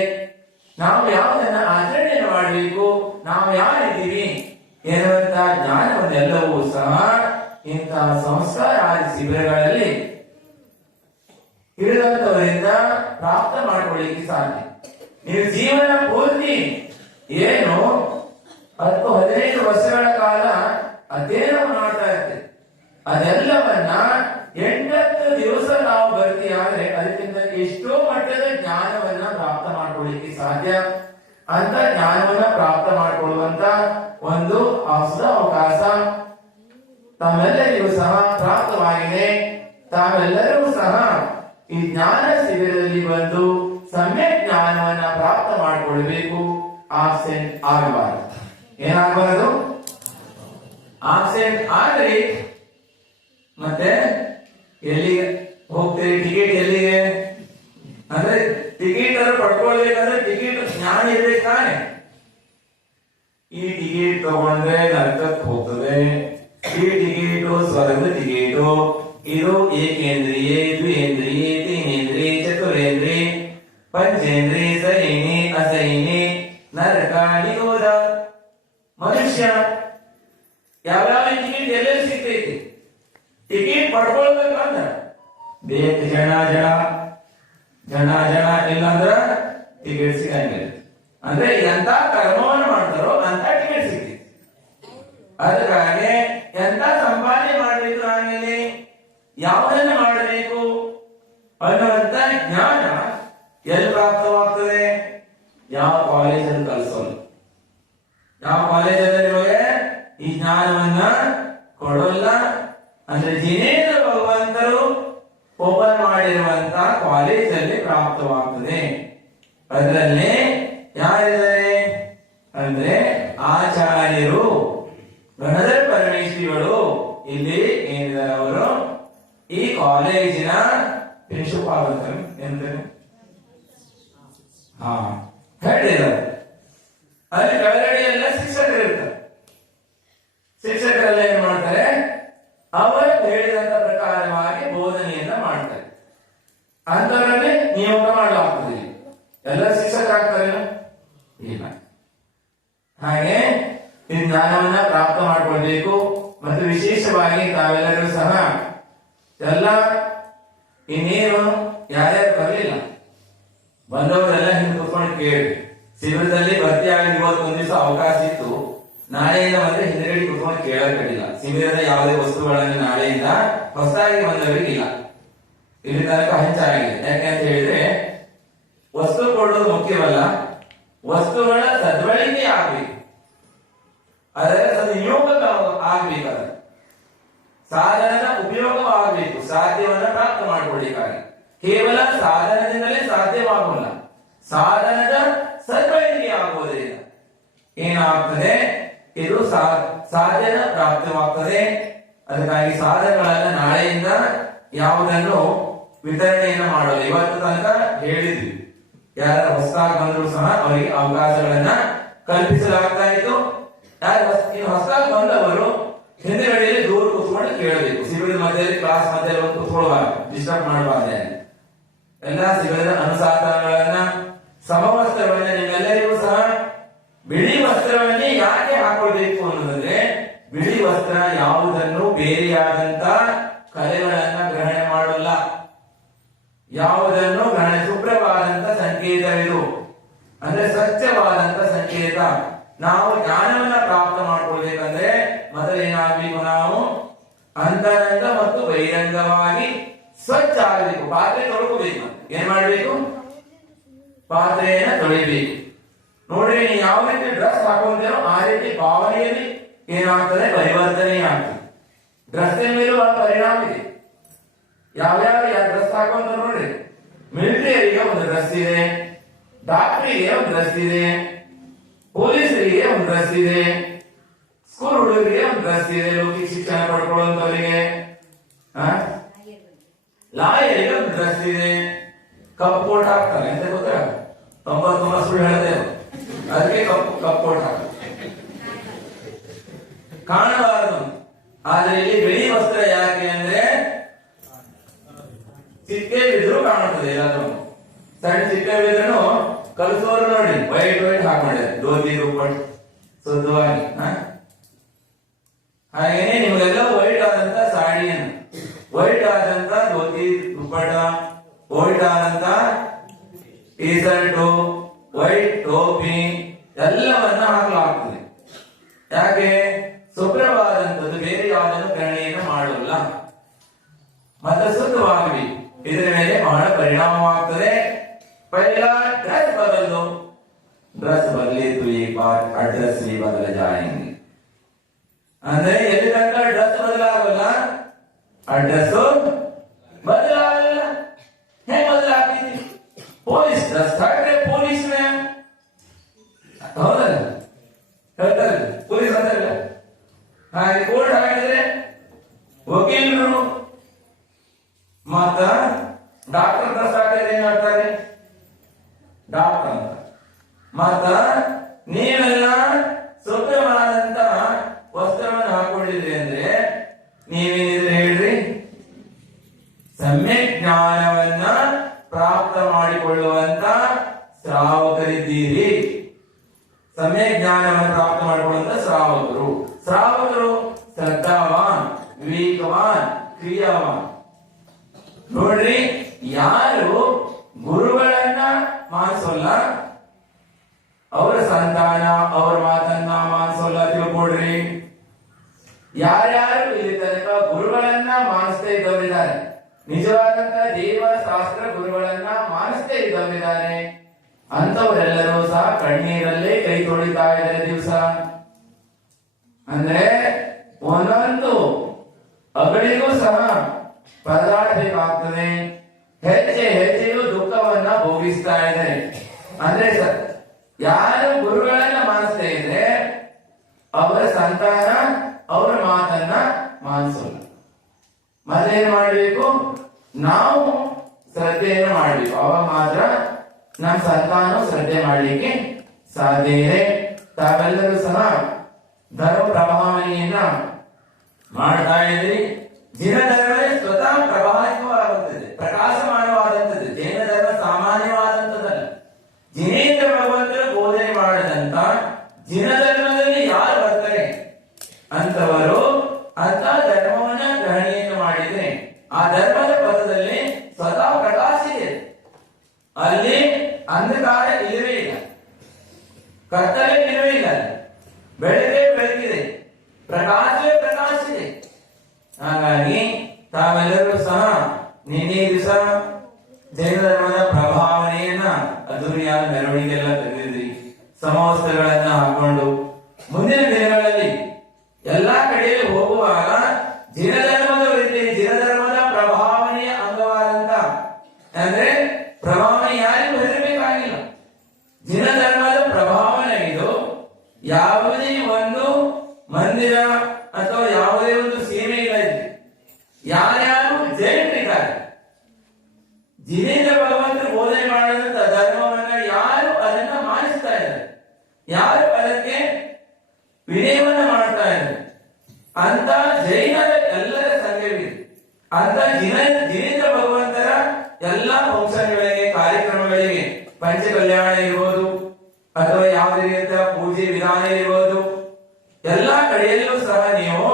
ನಾವು ಯಾವುದನ್ನ ಆಚರಣೆ ಮಾಡಬೇಕು, ನಾವು ಯಾರಿದ್ದೀವಿ ಎನ್ನುವಂತಹ ಜ್ಞಾನವನ್ನೆಲ್ಲವೂ ಸಹ ಇಂತಹ ಸಂಸ್ಕಾರ ಆದಿ ಶಿಬಿರಗಳಲ್ಲಿ ಇಳಿದಂತವರಿಂದ ಪ್ರಾಪ್ತ ಮಾಡಿಕೊಳ್ಳಿಕ್ಕೆ ಸಾಧ್ಯ. ನೀವು ಜೀವನ ಪೂರ್ತಿ ಏನು 10-15 ವರ್ಷಗಳ ಕಾಲ ಅಧ್ಯಯನ ಮಾಡ್ತಾ ಇರ್ತೀರಿ. ಅದೆಲ್ಲವನ್ನ 8 ದಿವಸ ನಾವು ಬರ್ತೀಯಾದ್ರೆ ಅದಕ್ಕಿಂತ ಎಷ್ಟೋ ಮಟ್ಟದ ಜ್ಞಾನವನ್ನ ಪ್ರಾಪ್ತ ಮಾಡ್ಕೊಳ್ಳಿಕ್ಕೆ ಸಾಧ್ಯ. ಅಂತ ಜ್ಞಾನವನ್ನ ಪ್ರಾಪ್ತ ಮಾಡಿಕೊಳ್ಳುವಂತ ಒಂದು ಹೊಸ ಅವಕಾಶ ತಾವೆಲ್ಲರಿಗೂ ಸಹ ಪ್ರಾಪ್ತವಾಗಿದೆ. ತಾವೆಲ್ಲರೂ ಸಹ ಈ ಜ್ಞಾನ ಶಿಬಿರದಲ್ಲಿ ಬಂದು ಸಮ್ಯಕ್ ಜ್ಞಾನವನ್ನ ಪ್ರಾಪ್ತ ಮಾಡಿಕೊಳ್ಬೇಕು. ಆಬ್ಸೆಂಟ್ ಆಗಬಾರದು. ಏನಾಗಬಾರದು? ಆಬ್ಸೆಂಟ್ ಆಗ್ರಿ ಮತ್ತೆ ಎಲ್ಲಿಗೆ ಹೋಗ್ತೀರಿ? ಟಿಕೆಟ್ ಎಲ್ಲಿಗೆ ಅಂದ್ರೆ ಟಿಕೆಟ್ ಅನ್ನು ಪಡ್ಕೊಳ್ಬೇಕಂದ್ರೆ ಟಿಕೆಟ್ ಜ್ಞಾನ ಇರ್ಬೇಕು ತಾನೆ. ಈ ಟಿಕೆಟ್ ತಗೊಂಡ್ರೆ ನರಕಕ್ಕೆ ಹೋಗ್ತದೆ, ಈ ಟಿಕೆಟ್ ಸ್ವರ್ಗದ ಟಿಕೆಟ್. ಇದು ಏಕೇಂದ್ರಿಯೇ, ದ್ವಿೇಂದ್ರಿಯೇ, ತೀನೇಂದ್ರಿಯ, ಚತುರೇಂದ್ರಿಯ, ಪಂಚೇಂದ್ರಿಯ, ಸೈನಿ ಅಸೈನಿ, ನರಕ, ನಿರೋಧ. ಮನುಷ್ಯ ಯಾವ್ಯಾವ ಟಿಕೆಟ್ ಎಲ್ಲೆಲ್ಲಿ ಸಿಗ್ತೈತಿ? ಟಿಕೆಟ್ ಪಡ್ಕೊಳ್ಬೇಕಂದ್ರ ಬೇಕು ಜನ ಇಲ್ಲಂದ್ರ ಟಿಕೆಟ್ ಸಿಗಂಗಿಲ್ಲ. ಅಂದ್ರೆ ಎಂತ ಕರ್ಮವನ್ನು ಮಾಡ್ತಾರೋ ಅಂತ ಟಿಕೆಟ್ ಸಿಗ್ತೈತಿ. ಅದಕ್ಕಾಗಿ ಎಂತ ಸಂಪಾದನೆ ಮಾಡಬೇಕು, ಆಮೇಲೆ ಯಾವುದನ್ನ ಮಾಡಬೇಕು ಅನ್ನುವಂತ ಜ್ಞಾನ ಎಲ್ಲಿ ಪ್ರಾಪ್ತವಾಗ್ತದೆ? ಯಾವ ಕಾಲೇಜಲ್ಲಿ ಕಲಿಸೋದು, ಯಾವ ಕಾಲೇಜಲ್ಲಿ ಈ ಜ್ಞಾನವನ್ನ ಕೊಡೋಲ್ಲ. ಅಂದ್ರೆ ಜಿನೇಂದ್ರ ಭಗವಂತರು ಓಪನ್ ಮಾಡಿರುವಂತ ಕಾಲೇಜಲ್ಲಿ ಪ್ರಾಪ್ತವಾಗ್ತದೆ. ಅದರಲ್ಲಿ ಯಾರಿದ್ದಾರೆ ಅಂದ್ರೆ ಆಚಾರ್ಯರು, ಗಣಧರ ಪರಮೇಶ್ವರಿಗಳು ಇಲ್ಲಿ ಏನಿದ್ದಾರೆ ಅವರು ಈ ಕಾಲೇಜಿನ ಪ್ರಿನ್ಸಿಪಾಲ್ ಅಂತ ಹೇಳಿದ್ದಾರೆ. ಅಲ್ಲಿ ಕೆಳಗಡೆ ಎಲ್ಲ ಶಿಕ್ಷಕರು ಇರ್ತಾರೆ. ಶಿಕ್ಷಕರೆಲ್ಲ ಏನ್ ಮಾಡ್ತಾರೆ? ಅವರು ಹೇಳಿದಂತ ಪ್ರಕಾರವಾಗಿ ಬೋಧನೆಯನ್ನ ಮಾಡ್ತಾರೆ. ಅಂತವರಲ್ಲಿ ನಿಯೋಗ ಮಾಡಲಾಗ್ತದೆ. ಎಲ್ಲ ಶಿಕ್ಷಕರಾಗ್ತಾರೆ ಇಲ್ಲ. ಹಾಗೆ ಈ ಜ್ಞಾನವನ್ನ ಪ್ರಾಪ್ತ ಮಾಡ್ಕೊಳ್ಬೇಕು. ಮತ್ತು ವಿಶೇಷವಾಗಿ ತಾವೆಲ್ಲರೂ ಸಹ ಎಲ್ಲ ಇನ್ನೇನು ಯಾರ್ಯಾರು ಬರಲಿಲ್ಲ ಬಂದವರೆಲ್ಲ ಹಿಂದೆ ಕೂತ್ಕೊಂಡು ಕೇಳಿ. ಶಿಬಿರದಲ್ಲಿ ಭರ್ತಿಯಾಗಿ ಇವತ್ತು ಒಂದ್ ದಿವಸ ಅವಕಾಶ ಇತ್ತು. ನಾಳೆಯಿಂದ ಬಂದ್ರೆ ಹಿಂದೆಗಡೆ ಕೂತ್ಕೊಂಡು ಕೇಳಕ್ಕಿಲ್ಲ. ಶಿಬಿರದ ಯಾವುದೇ ವಸ್ತುಗಳನ್ನು ನಾಳೆಯಿಂದ ಹೊಸದಾಗಿ ಬಂದವರಿಗೆ ಇಲ್ಲ. ಇಲ್ಲಿ ತನಕ ಹೆಚ್ಚಾಗಿದೆ. ಯಾಕೆಂತ ಹೇಳಿದ್ರೆ ವಸ್ತು ಕೊಡೋದು ಮುಖ್ಯವಲ್ಲ, ವಸ್ತುಗಳ ಸದ್ಬಳಕೆ ಆಗ್ಬೇಕು, ಅದರ ಸದ್ವಿನಿಯೋಗ ಆಗ್ಬೇಕಾದ್ರೆ ಸಾಧನದ ಉಪಯೋಗವಾಗಬೇಕು. ಸಾಧ್ಯವನ್ನ ಪ್ರಾಪ್ತ ಮಾಡಿಕೊಳ್ಳಿಕ್ಕಾಗಿ ಕೇವಲ ಸಾಧನದಿಂದಲೇ ಸಾಧ್ಯವಾಗಲ್ಲ, ಸಾಧನದ ಸದ್ಬಳಕೆ ಆಗುವುದರಿಂದ ಏನಾಗ್ತದೆ? ಇದು ಸಾಧ್ಯದ ಪ್ರಾಪ್ತವಾಗ್ತದೆ. ಅದಕ್ಕಾಗಿ ಸಾಧನಗಳನ್ನ ನಾಳೆಯಿಂದ ಯಾವುದನ್ನು ವಿತರಣೆಯನ್ನು ಮಾಡಲು ಇವತ್ತು ತನಕ ಹೇಳಿದ್ವಿ. ಯಾರ ಹೊಸದಾಗಿ ಬಂದರೂ ಸಹ ಅವರಿಗೆ ಅವಕಾಶಗಳನ್ನ ಕಲ್ಪಿಸಲಾಗ್ತಾ ಇತ್ತು. ಯಾರು ಹೊಸದಾಗಿ ಬಂದವರು ಹಿಂದಿನಡಿಯಲ್ಲಿ ದೂರ ಕೂತ್ಕೊಂಡು ಕೇಳಬೇಕು. ಶಿಬಿರದ ಮಧ್ಯದಲ್ಲಿ ಕ್ಲಾಸ್ ಮಧ್ಯದಲ್ಲಿ ಕೂತ್ಕೊಳ್ಬಾರ್ದು, ಡಿಸ್ಟರ್ಬ್ ಮಾಡಬಾರ್ದು. ಎಲ್ಲ ಶಿಬಿರದ ಅನುಸಾಧನಗಳನ್ನ, ಸಮವಸ್ತ್ರವನ್ನ ನಿಮ್ಮೆಲ್ಲರಿಗೂ ಸಹ ಬಿಳಿ ವಸ್ತ್ರವನ್ನೇ ಯಾಕೆ ಹಾಕೊಳ್ಬೇಕು ಅನ್ನೋದಂದ್ರೆ, ಬಿಳಿ ವಸ್ತ್ರ ಯಾವುದನ್ನು ಬೇರೆಯಾದಂತ ಕಲೆಗಳನ್ನ ಗ್ರಹಣೆ ಮಾಡಲ್ಲ, ಯಾವುದನ್ನು ಗ್ರಹಣೆ ಶುಭ್ರವಾದಂತ ಸಂಕೇತವಿದು. ಅಂದ್ರೆ ಸ್ವಚ್ಛವಾದಂತ ಸಂಕೇತ. ನಾವು ಜ್ಞಾನವನ್ನ ಪ್ರಾಪ್ತ ಮಾಡ್ಕೊಳ್ಬೇಕಂದ್ರೆ ಮೊದಲೇನಾಗಬೇಕು? ನಾವು ಅಂತರಂಗ ಮತ್ತು ಬಹಿರಂಗವಾಗಿ ಸ್ವಚ್ಛ ಆಗಬೇಕು. ಪಾತ್ರೆ ತೊಳ್ಕೋಬೇಕು. ಏನ್ ಮಾಡ್ಬೇಕು? ಪಾತ್ರೆಯನ್ನ ತೊಳಿಬೇಕು. ನೋಡ್ರಿ, ನೀವು ಯಾವ ರೀತಿ ಡ್ರೆಸ್ ಹಾಕೊಂತೀರೋ ಆ ರೀತಿ ಭಾವನೆಯಲ್ಲಿ ಏನಾಗ್ತದೆ? ಪರಿವರ್ತನೆ ಆಗ್ತದೆ. ಡ್ರೆಸ್ಸಿನ ಮೇಲೂ ಬಹಳ ಪರಿಣಾಮ ಇದೆ. ಯಾವ್ಯಾವ ಡ್ರೆಸ್ ಹಾಕೊಂತ ನೋಡ್ರಿ. ಮಿಲಿಟರಿಯವರಿಗೆ ಒಂದು ಡ್ರೆಸ್ ಇದೆ, ಡಾಕ್ಟರಿಗೆ ಒಂದು ಡ್ರೆಸ್ ಇದೆ, ಪೊಲೀಸರಿಗೆ ಒಂದು ಡ್ರೆಸ್ ಇದೆ, ಸ್ಕೂಲ್ ಹುಡುಗರಿಗೆ ಒಂದು ಡ್ರೆಸ್ ಇದೆ, ಲೌಕಿಕ ಶಿಕ್ಷಣ ಪಡ್ಕೊಳ್ಳುವಂತವರಿಗೆ, ಲಾಯರಿಗೆ ಒಂದು ಡ್ರೆಸ್ ಇದೆ. ಕಪ್ ಕೋಟ್ ಹಾಕ್ತಾರೆ ಅಂತ ಗೊತ್ತಾ? 99 ಸುಳ್ಳು ಹೇಳ್ತೇವೆ, ಅದಕ್ಕೆ ಕಪ್ ಕೋಟ್ ಹಾಕ್ತಾರೆ, ಕಾಣಬಾರದು. ಆದ್ರೆ ಇಲ್ಲಿ ಬಿಳಿ ವಸ್ತ್ರ ಯಾಕೆ ಅಂದ್ರೆ ಚಿಕ್ಕೆ ಬಿದ್ರು ಕಾಣುತ್ತದೆ. ಎಲ್ಲಾದ್ರೂ ಸಣ್ಣ ಚಿಕ್ಕೆ ಬಿದ್ರು ಕಲಿಸೋರು ನೋಡಿ ವೈಟ್ ಹಾಕೊಂಡಿದ್ದಾರೆ, ಧೋತಿ ದುಪ್ಪಟ್ಟು ಶುದ್ಧವಾಗಿ. ಹಾಗೇನೆ ನಿಮಗೆಲ್ಲ ವೈಟ್ ಆದಂತ ಸಾಡಿಯನ್ನು, ವೈಟ್ ಆದಂತ ಧೋತಿ ದುಪ್ಪಟ, ವೈಟ್ ಆದಂತ ಟೀ ಶರ್ಟು, ವೈಟ್ ಟೋಪಿ ಎಲ್ಲವನ್ನ ಹಾಕಲಾಗ್ತದೆ. ಯಾಕೆ? ಶುಭ್ರವಾದಂಥದ್ದು ಬೇರೆ ಯಾವುದನ್ನು ಗ್ರಹಣೆಯನ್ನು ಮಾಡಲ್ಲ. ಮತ್ತು ಶುದ್ಧವಾಗಬೇಕು. ಇದರ ಮೇಲೆ ಬಹಳ ಪರಿಣಾಮವಾಗ್ತದೆ. पहला ड्रेस बदल दो, ड्रेस बदले तो एक बार एड्रेस भी बदल जाएंगे. ಅಂದ್ರೆ ಎಲ್ಲಿ ತನಕ ಡ್ರೆಸ್ ಬದಲಾಗಲ್ಲ, ಅಡ್ರೆಸ್ ಬದಲಾಗಲ್ಲ. ಹೇಗೆ ಬದಲಾಗ್ತದೆ? ಪೊಲೀಸ್ ಡ್ರೆಸ್ ಹಾಕಿದ್ರೆ ಪೊಲೀಸ್ ಮ್ಯಾನ್, ಹೌದಲ್ಲ? ಹೇಳ್ತಾರೆ ಪೊಲೀಸ್ ಅಂತಲ್ಲ. ಹಾಗೆ ಕೋರ್ಟ್ ಹಾಕಿದ್ರೆ ವಕೀಲರು, ಮತ್ತ ಡಾಕ್ಟರ್ ಡ್ರೆಸ್ ಹಾಕಿದ್ರೆ ಏನ್ ಹೇಳ್ತಾರೆ? ಡಾಕ್ಟರ್ ಅಂತ. ಮತ್ತ ನೀವೆಲ್ಲ ಶುದ್ಧವಾದಂತ ವಸ್ತ್ರವನ್ನು ಹಾಕೊಂಡಿದ್ರಿ ಅಂದ್ರೆ ನೀವೇನಿದ್ರೆ ಹೇಳ್ರಿ, ಸಮ್ಯಕ್ ಜ್ಞಾನವನ್ನ ಪ್ರಾಪ್ತ ಮಾಡಿಕೊಳ್ಳುವಂತ ಶ್ರಾವಕರಿದ್ದೀರಿ. ಸಮ್ಯಕ್ ಜ್ಞಾನವನ್ನು ಪ್ರಾಪ್ತ ಮಾಡಿಕೊಳ್ಳುವಂತ ಶ್ರಾವಕರು. ಶ್ರಾವಕರು ಶ್ರದ್ಧಾವಾನ್, ವಿವೇಕವಾನ್, ಕ್ರಿಯಾವಾನ್. ನೋಡ್ರಿ, ಯಾರು ಗುರುಗಳನ್ನ ಮಾನಿಸೋಲ್ಲ ಅವರ ಸಂತಾನ ಅವರ ಮಾತನ್ನ ಮಾನಿಸೋಲ್ಲ, ತಿಳ್ಕೊಡ್ರಿ. ಯಾರ್ಯಾರು ಇಲ್ಲಿ ತನಕ ಗುರುಗಳನ್ನ ಮಾನಿಸ್ತಾ ಇದ್ದವರಿದ್ದಾರೆ, ನಿಜವಾದಂತ ದೇವ ಶಾಸ್ತ್ರ ಗುರುಗಳನ್ನ ಮಾನಿಸ್ತಾ ಇದ್ದವರಿದ್ದಾರೆ, ಅಂತವರೆಲ್ಲರೂ ಸಹ ಕಣ್ಣೀರಲ್ಲೇ ಕೈ ತೊಳಿತಾ ಇದ್ದಾರೆ ದಿವಸ. ಅಂದ್ರೆ ಒಂದೊಂದು ಅಗಳಿಗೂ ಸಹ ಪರದಾಡಬೇಕಾಗ್ತದೆ. ಹೆಜ್ಜೆ ಹೆಜ್ಜೆಯು ದುಃಖವನ್ನ ಭೋಗಿಸ್ತಾ ಇದ್ದಾರೆ. ಅಂದ್ರೆ ಯಾರು ಗುರುಗಳನ್ನ ಮಾನಿಸ್ತಾ ಇದ್ರೆ ಅವರ ಸಂತಾನ ಅವರ ಮಾತನ್ನ ಮಾನಿಸೋಲ್ಲ. ಮತ್ತೇನ್ ಮಾಡ್ಬೇಕು? ನಾವು ಶ್ರದ್ಧೆಯನ್ನು ಮಾಡ್ಬೇಕು. ಅವಾಗ ಮಾತ್ರ ನಮ್ಮ ಸಂತಾನ ಶ್ರದ್ಧೆ ಮಾಡ್ಲಿಕ್ಕೆ ಸಾಧ್ಯ ಇದೆ. ತಾವೆಲ್ಲರೂ ಸಹ ಧರ್ಮ ಪ್ರಭಾವನೆಯನ್ನ ಮಾಡ್ತಾ ಇದ್ರಿ. ಜಿನ ಧರ್ಮವೇ ಸ್ವತಃ ಪ್ರಭಾವಿತವಾಗುತ್ತದೆ, ಪ್ರಕಾಶಮಾನವಾದಂಥದ್ದು. ಜೈನ ಧರ್ಮ ಸಾಮಾನ್ಯವಾದಂಥದ್ದಲ್ಲ. ಜಿನೇಂದ್ರ ಭಗವಂತರು ಬೋಧನೆ ಮಾಡಿದಂತ ಜಿನ ಧರ್ಮದಲ್ಲಿ ಯಾರು ಬರ್ತಾರೆ ಅಂತವರು ಅಂತ ಧರ್ಮವನ್ನ ಗ್ರಹಣೆಯನ್ನು ಮಾಡಿದ್ರೆ ಆ ಧರ್ಮದ ಪದದಲ್ಲಿ ಸ್ವತಃ ಪ್ರಕಾಶ ಇದೆ. ಅಲ್ಲಿ ಅಂಧಕಾರ ಇಲ್ಲವೇ ಇಲ್ಲ, ಕತ್ತಲೆ ಇಲ್ಲವೇ ಇಲ್ಲ. ಬೆಳಗ್ಗೆ ಬೆಳಕಿದೆ, ಪ್ರಕಾಶವೇ ಪ್ರಕಾಶ ಇದೆ. ಹಾಗಾಗಿ ತಾವೆಲ್ಲರೂ ಸಹ ನಿನ್ನೆ ದಿವಸ ಜೈನ ಧರ್ಮದ ಪ್ರಭಾವನೆಯನ್ನ ಅದ್ದೂರಿಯಾದ ಮೆರವಣಿಗೆಲ್ಲ ತೆಗೆದಿದ್ರಿ, ಸಮವಸ್ತ್ರಗಳನ್ನ ಹಾಕೊಂಡು. ಮುಂದಿನ ದಿನಗಳಲ್ಲಿ ಎಲ್ಲಾ ಕಡೆಯಲ್ಲಿ ಹೋಗುವಾಗ ಜಿನ ಧರ್ಮದ ಜಿನ ಧರ್ಮದ ಪ್ರಭಾವನೆಯ ಅಂಗವಾದಂತ, ಅಂದ್ರೆ ಪ್ರಭಾವನೆ ಯಾರಿಗೂ ಹೆದರಬೇಕಾಗಿಲ್ಲ. ಜಿನ ಧರ್ಮದ ಪ್ರಭಾವನೆ ಇದು. ಯಾವುದೇ ಒಂದು ಮಂದಿರ ಅಥವಾ ಯಾವುದೇ ಒಂದು ಸೀಮೆ ಇಲ್ಲ. ಯಾರ್ಯಾರು ಜೈನರಿದ್ದಾರೆ, ಜಿನೇಂದ್ರ ಭಗವಂತರು ಬೋಧನೆ ಮಾಡಿದಂತ ಧರ್ಮವನ್ನ ಯಾರು ಅದನ್ನ ಮಾನಿಸ್ತಾ ಇದ್ದಾರೆ, ಯಾರು ಅದಕ್ಕೆ ವಿನಯವನ್ನ ಮಾಡ್ತಾ ಇದ್ದಾರೆ ಅಂತ ಜೈನರ ಎಲ್ಲರ ಸಂಘವಿದೆ. ಅಂತ ಜಿನೇಂದ್ರ ಭಗವಂತರ ಎಲ್ಲಾ ಫಂಕ್ಷನ್ಗಳಿಗೆ, ಕಾರ್ಯಕ್ರಮಗಳಿಗೆ, ಪಂಚ ಕಲ್ಯಾಣ ಇರ್ಬೋದು ಅಥವಾ ಯಾವುದೇ ರೀತಿಯ ಪೂಜೆ ವಿಧಾನ ಇರ್ಬೋದು, ಎಲ್ಲಾ ಕಡೆಯಲ್ಲೂ ಸಹ ನೀವು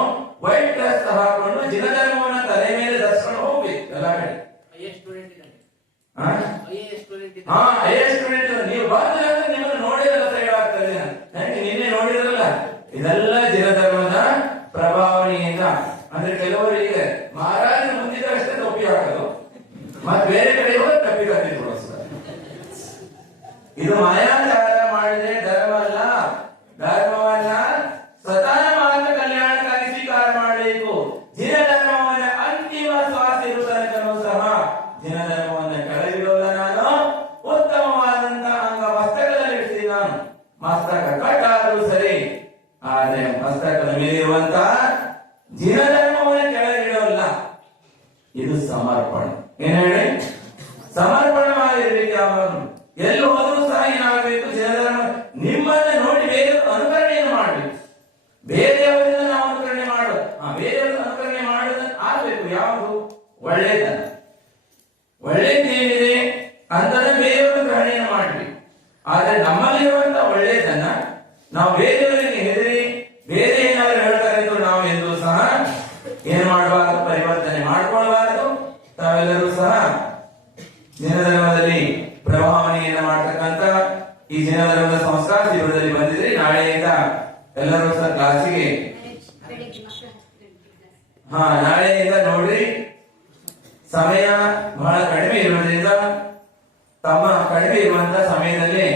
ವೈಟ್ ಡ್ರೆಸ್ ಹಾಕೊಂಡು ಜಿನ ಧರ್ಮವನ್ನ ತಲೆ ಮೇಲೆ ಧರಿಸ್ಕೊಂಡು ಹೋಗ್ಬೇಕು. ಎಲ್ಲಾ ಕಡೆ ಸ್ಟೂಡೆಂಟ್ ನೀವು ಬಂದ್ರೆ ನಿಮ್ಮನ್ನು ನೋಡಿದ್ರೆ ಸೈಡ್ ಆಗ್ತದೆ. ನನಗೆ ನಿನ್ನೆ ನೋಡಿದ್ರಲ್ಲ, ಇದೆಲ್ಲ ಜಿನ ಧರ್ಮದ ಪ್ರಭಾವನೆಯಿಂದ. ಅಂದ್ರೆ ಕೆಲವರಿಗೆ ಮಹಾರಾಜನ ಮುಂದಿದ್ದಷ್ಟೇ ಟೊಪ್ಪಿ ಹಾಕೋದು, ಮತ್ತೆ ಬೇರೆ ಕಡೆ ಹೋಗಿ ಟಪ್ಪಿ ಕತ್ತಿದ್ರು. ಇದು ಮಾಯಾಚಾರ ಮಾಡಿದ್ರೆ ಧರ್ಮ ಅಲ್ಲ. ಧರ್ಮವನ್ನ ಸ್ವತಃ ಮಾತ್ರ ಕಲ್ಯಾಣಕ್ಕಾಗಿ ಸ್ವೀಕಾರ ಮಾಡಬೇಕು. ಜಿನ ಧರ್ಮವನ್ನ ಅಂತಿಮ ಶ್ವಾಸ ಇರುವ ತನಕನೂ ಸಹ ಜಿನ ಧರ್ಮವನ್ನ ಕೆಳಗಿಡೋಲ್ಲ. ನಾನು ಉತ್ತಮವಾದಂತ ಅಂಗ ಮಸ್ತಕದಲ್ಲಿ ಇಡ್ತೀನಿ. ನಾನು ಮಸ್ತಕ ಕಟ್ಟಾದ್ರೂ ಸರಿ, ಆದ್ರೆ ಮಸ್ತಕದ ಮೇಲಿರುವಂತ ಜಿನ ಧರ್ಮವನ್ನ ಕೆಳಗಿಡೋಲ್ಲ. ಇದು ಸಮರ್ಪಣೆ. ಏನ್ ಹೇಳಿ? ಸಮರ್ಪಣವಾಗಿರ್ಬೇಕು. ಯಾವಾಗ ಎಲ್ಲಿ ಹೋದ್ರೂ ಸಹ ಏನಾಗಬೇಕು? ಜಿನ ಧರ್ಮ ನಿಮ್ಮನ್ನ ನೋಡಿ ಬೇರೆ ಅನುಕರಣೆಯನ್ನು ಮಾಡಬೇಕು. ಬೇರೆಯವರಿಂದ ನಾವು ಅನುಕರಣೆ ಮಾಡೋದು, ಬೇರೆಯವ್ರನ್ನ ಅನುಕರಣೆ ಮಾಡೋದು ಆಗ್ಬೇಕು. ಯಾವುದು ಒಳ್ಳೆಯದನ್ನ, ಒಳ್ಳೆಯದೇನಿದೆ ಅಂತಂದ್ರೆ ಬೇರೆಯವ್ರ ಗ್ರಹಣೆಯನ್ನು ಮಾಡಬೇಕು. ಆದ್ರೆ ನಮ್ಮಲ್ಲಿರುವಂತ ಒಳ್ಳೆಯದನ್ನ ನಾವು ಬೇರೆಯವರಿಗೆ ಹೆದರಿ ಬೇರೆ ಏನಾದ್ರು ಹೇಳ್ತಾರೆ ಅಂತ ನಾವು ಎಂದು ಸಹ ಏನ್ ಮಾಡಬಾರದು? ಪರಿವರ್ತನೆ ಮಾಡ್ಕೊಳ್ಬಾರದು. ತಾವೆಲ್ಲರೂ ಸಹ ಜಿನ ಧರ್ಮದಲ್ಲಿ ಪ್ರಭಾವನೆಯನ್ನ ಮಾಡ್ತಕ್ಕಂತ ಈ ಜಿನ ಧರ್ಮದ ಸಂಸ್ಕಾರ ಶಿಬಿರದಲ್ಲಿ ಬಂದಿದ್ರೆ ನಾಳೆಯಿಂದ ಎಲ್ಲರೂ ಸಹ ಕ್ಲಾಸಿಗೆ ನಾಳೆಯಿಂದ ನೋಡ್ರಿ ಸಮಯ ಬಹಳ ಕಡಿಮೆ ಇರುವುದರಿಂದ ತಮ್ಮ ಕಡಿಮೆ ಇರುವಂತಹ ಸಮಯದಲ್ಲಿ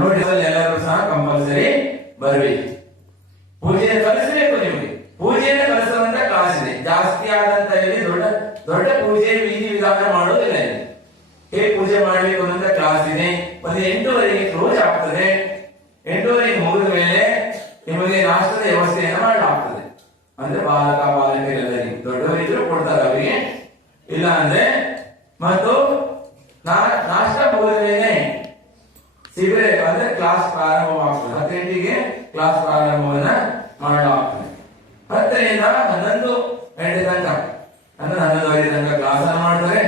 ನೋಡಿ ಎಲ್ಲರೂ ಸಹ ಕಂಪಲ್ಸರಿ ಬರಬೇಕು. ಪೂಜೆಯನ್ನು ಕಲಿಸಬೇಕು. ನಿಮಗೆ ಪೂಜೆಯನ್ನು ಕಲಿಸುವಂತ ಕ್ಲಾಸ್ ಇದೆ. ಜಾಸ್ತಿ ಆದಂತ ಇಲ್ಲಿ ದೊಡ್ಡ ದೊಡ್ಡ ಪೂಜೆ ವಿಧಿ ವಿಧಾನ ಮಾಡೋದಿಲ್ಲ. ಇಲ್ಲಿ ಹೇಗೆ ಪೂಜೆ ಮಾಡಬೇಕು ಅನ್ನೋ ಕ್ಲಾಸ್ ಇದೆ. ಒಂದು 8:30ಗೆ ಕ್ಲೋಸ್ ಆಗ್ತದೆ. 8:30ಗೆ ಮುಗಿದ ಮೇಲೆ ನಿಮಗೆ ನಾಷ್ಟದ ವ್ಯವಸ್ಥೆಯನ್ನು ಮಾಡಲಾಗ್ತದೆ. ಅಂದ್ರೆ ಬಾಲಕ ಬಾಲಕರೆಲ್ಲರಿಗೆ ದೊಡ್ಡವರಿದ್ರು ಕೊಡ್ತಾರೆ ಅವರಿಗೆ, ಇಲ್ಲ ಅಂದ್ರೆ ಮತ್ತು ನಾಷ್ಟ ಮುಗಿದ ಮೇಲೆ ಶಿಬಿರ ಅಂದ್ರೆ ಕ್ಲಾಸ್ ಪ್ರಾರಂಭವಾಗ್ತದೆ. 10 ಗಂಟೆಗೆ ಕ್ಲಾಸ್ ಪ್ರಾರಂಭವನ್ನ ಮಾಡಲಾಗ್ತದೆ. 10ರಿಂದ 11 ಗಂಟೆ ತನಕ 11:30 ತನಕ ಕ್ಲಾಸ್ ಅನ್ನು ಮಾಡ್ತಾರೆ.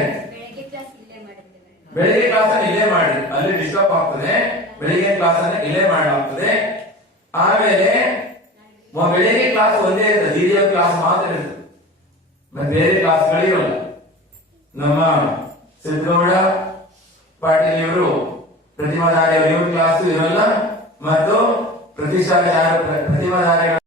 ಬೆಳಿಗ್ಗೆ ಕ್ಲಾಸ್ ಅನ್ನು ಇಲ್ಲೇ ಮಾಡಿ, ಅಲ್ಲಿ ಡಿಸ್ಟರ್ಬ್ ಆಗ್ತದೆ. ಬೆಳಿಗ್ಗೆ ಕ್ಲಾಸ್ ಅನ್ನು ಇಲ್ಲೇ ಮಾಡಲಾಗ್ತದೆ. ಆಮೇಲೆ ಬೆಳಿಗ್ಗೆ ಕ್ಲಾಸ್ ಒಂದೇ ಇರ್ತದೆ, ಹಿರಿಯ ಕ್ಲಾಸ್ ಮಾತ್ರ ಇರ್ತದೆ, ಮತ್ತೆ ಬೇರೆ ಕ್ಲಾಸ್ಗಳಿರೋಲ್ಲ. ನಮ್ಮ ಸಿದ್ದಗೌಡ ಪಾಟೀಲ್ ಇವರು ಪ್ರತಿಮಾಧಾರಿ ಇವ್ರ ಕ್ಲಾಸ್ ಇರೋಲ್ಲ, ಮತ್ತು ಪ್ರತಿಮಾಧಾರಿಗಳ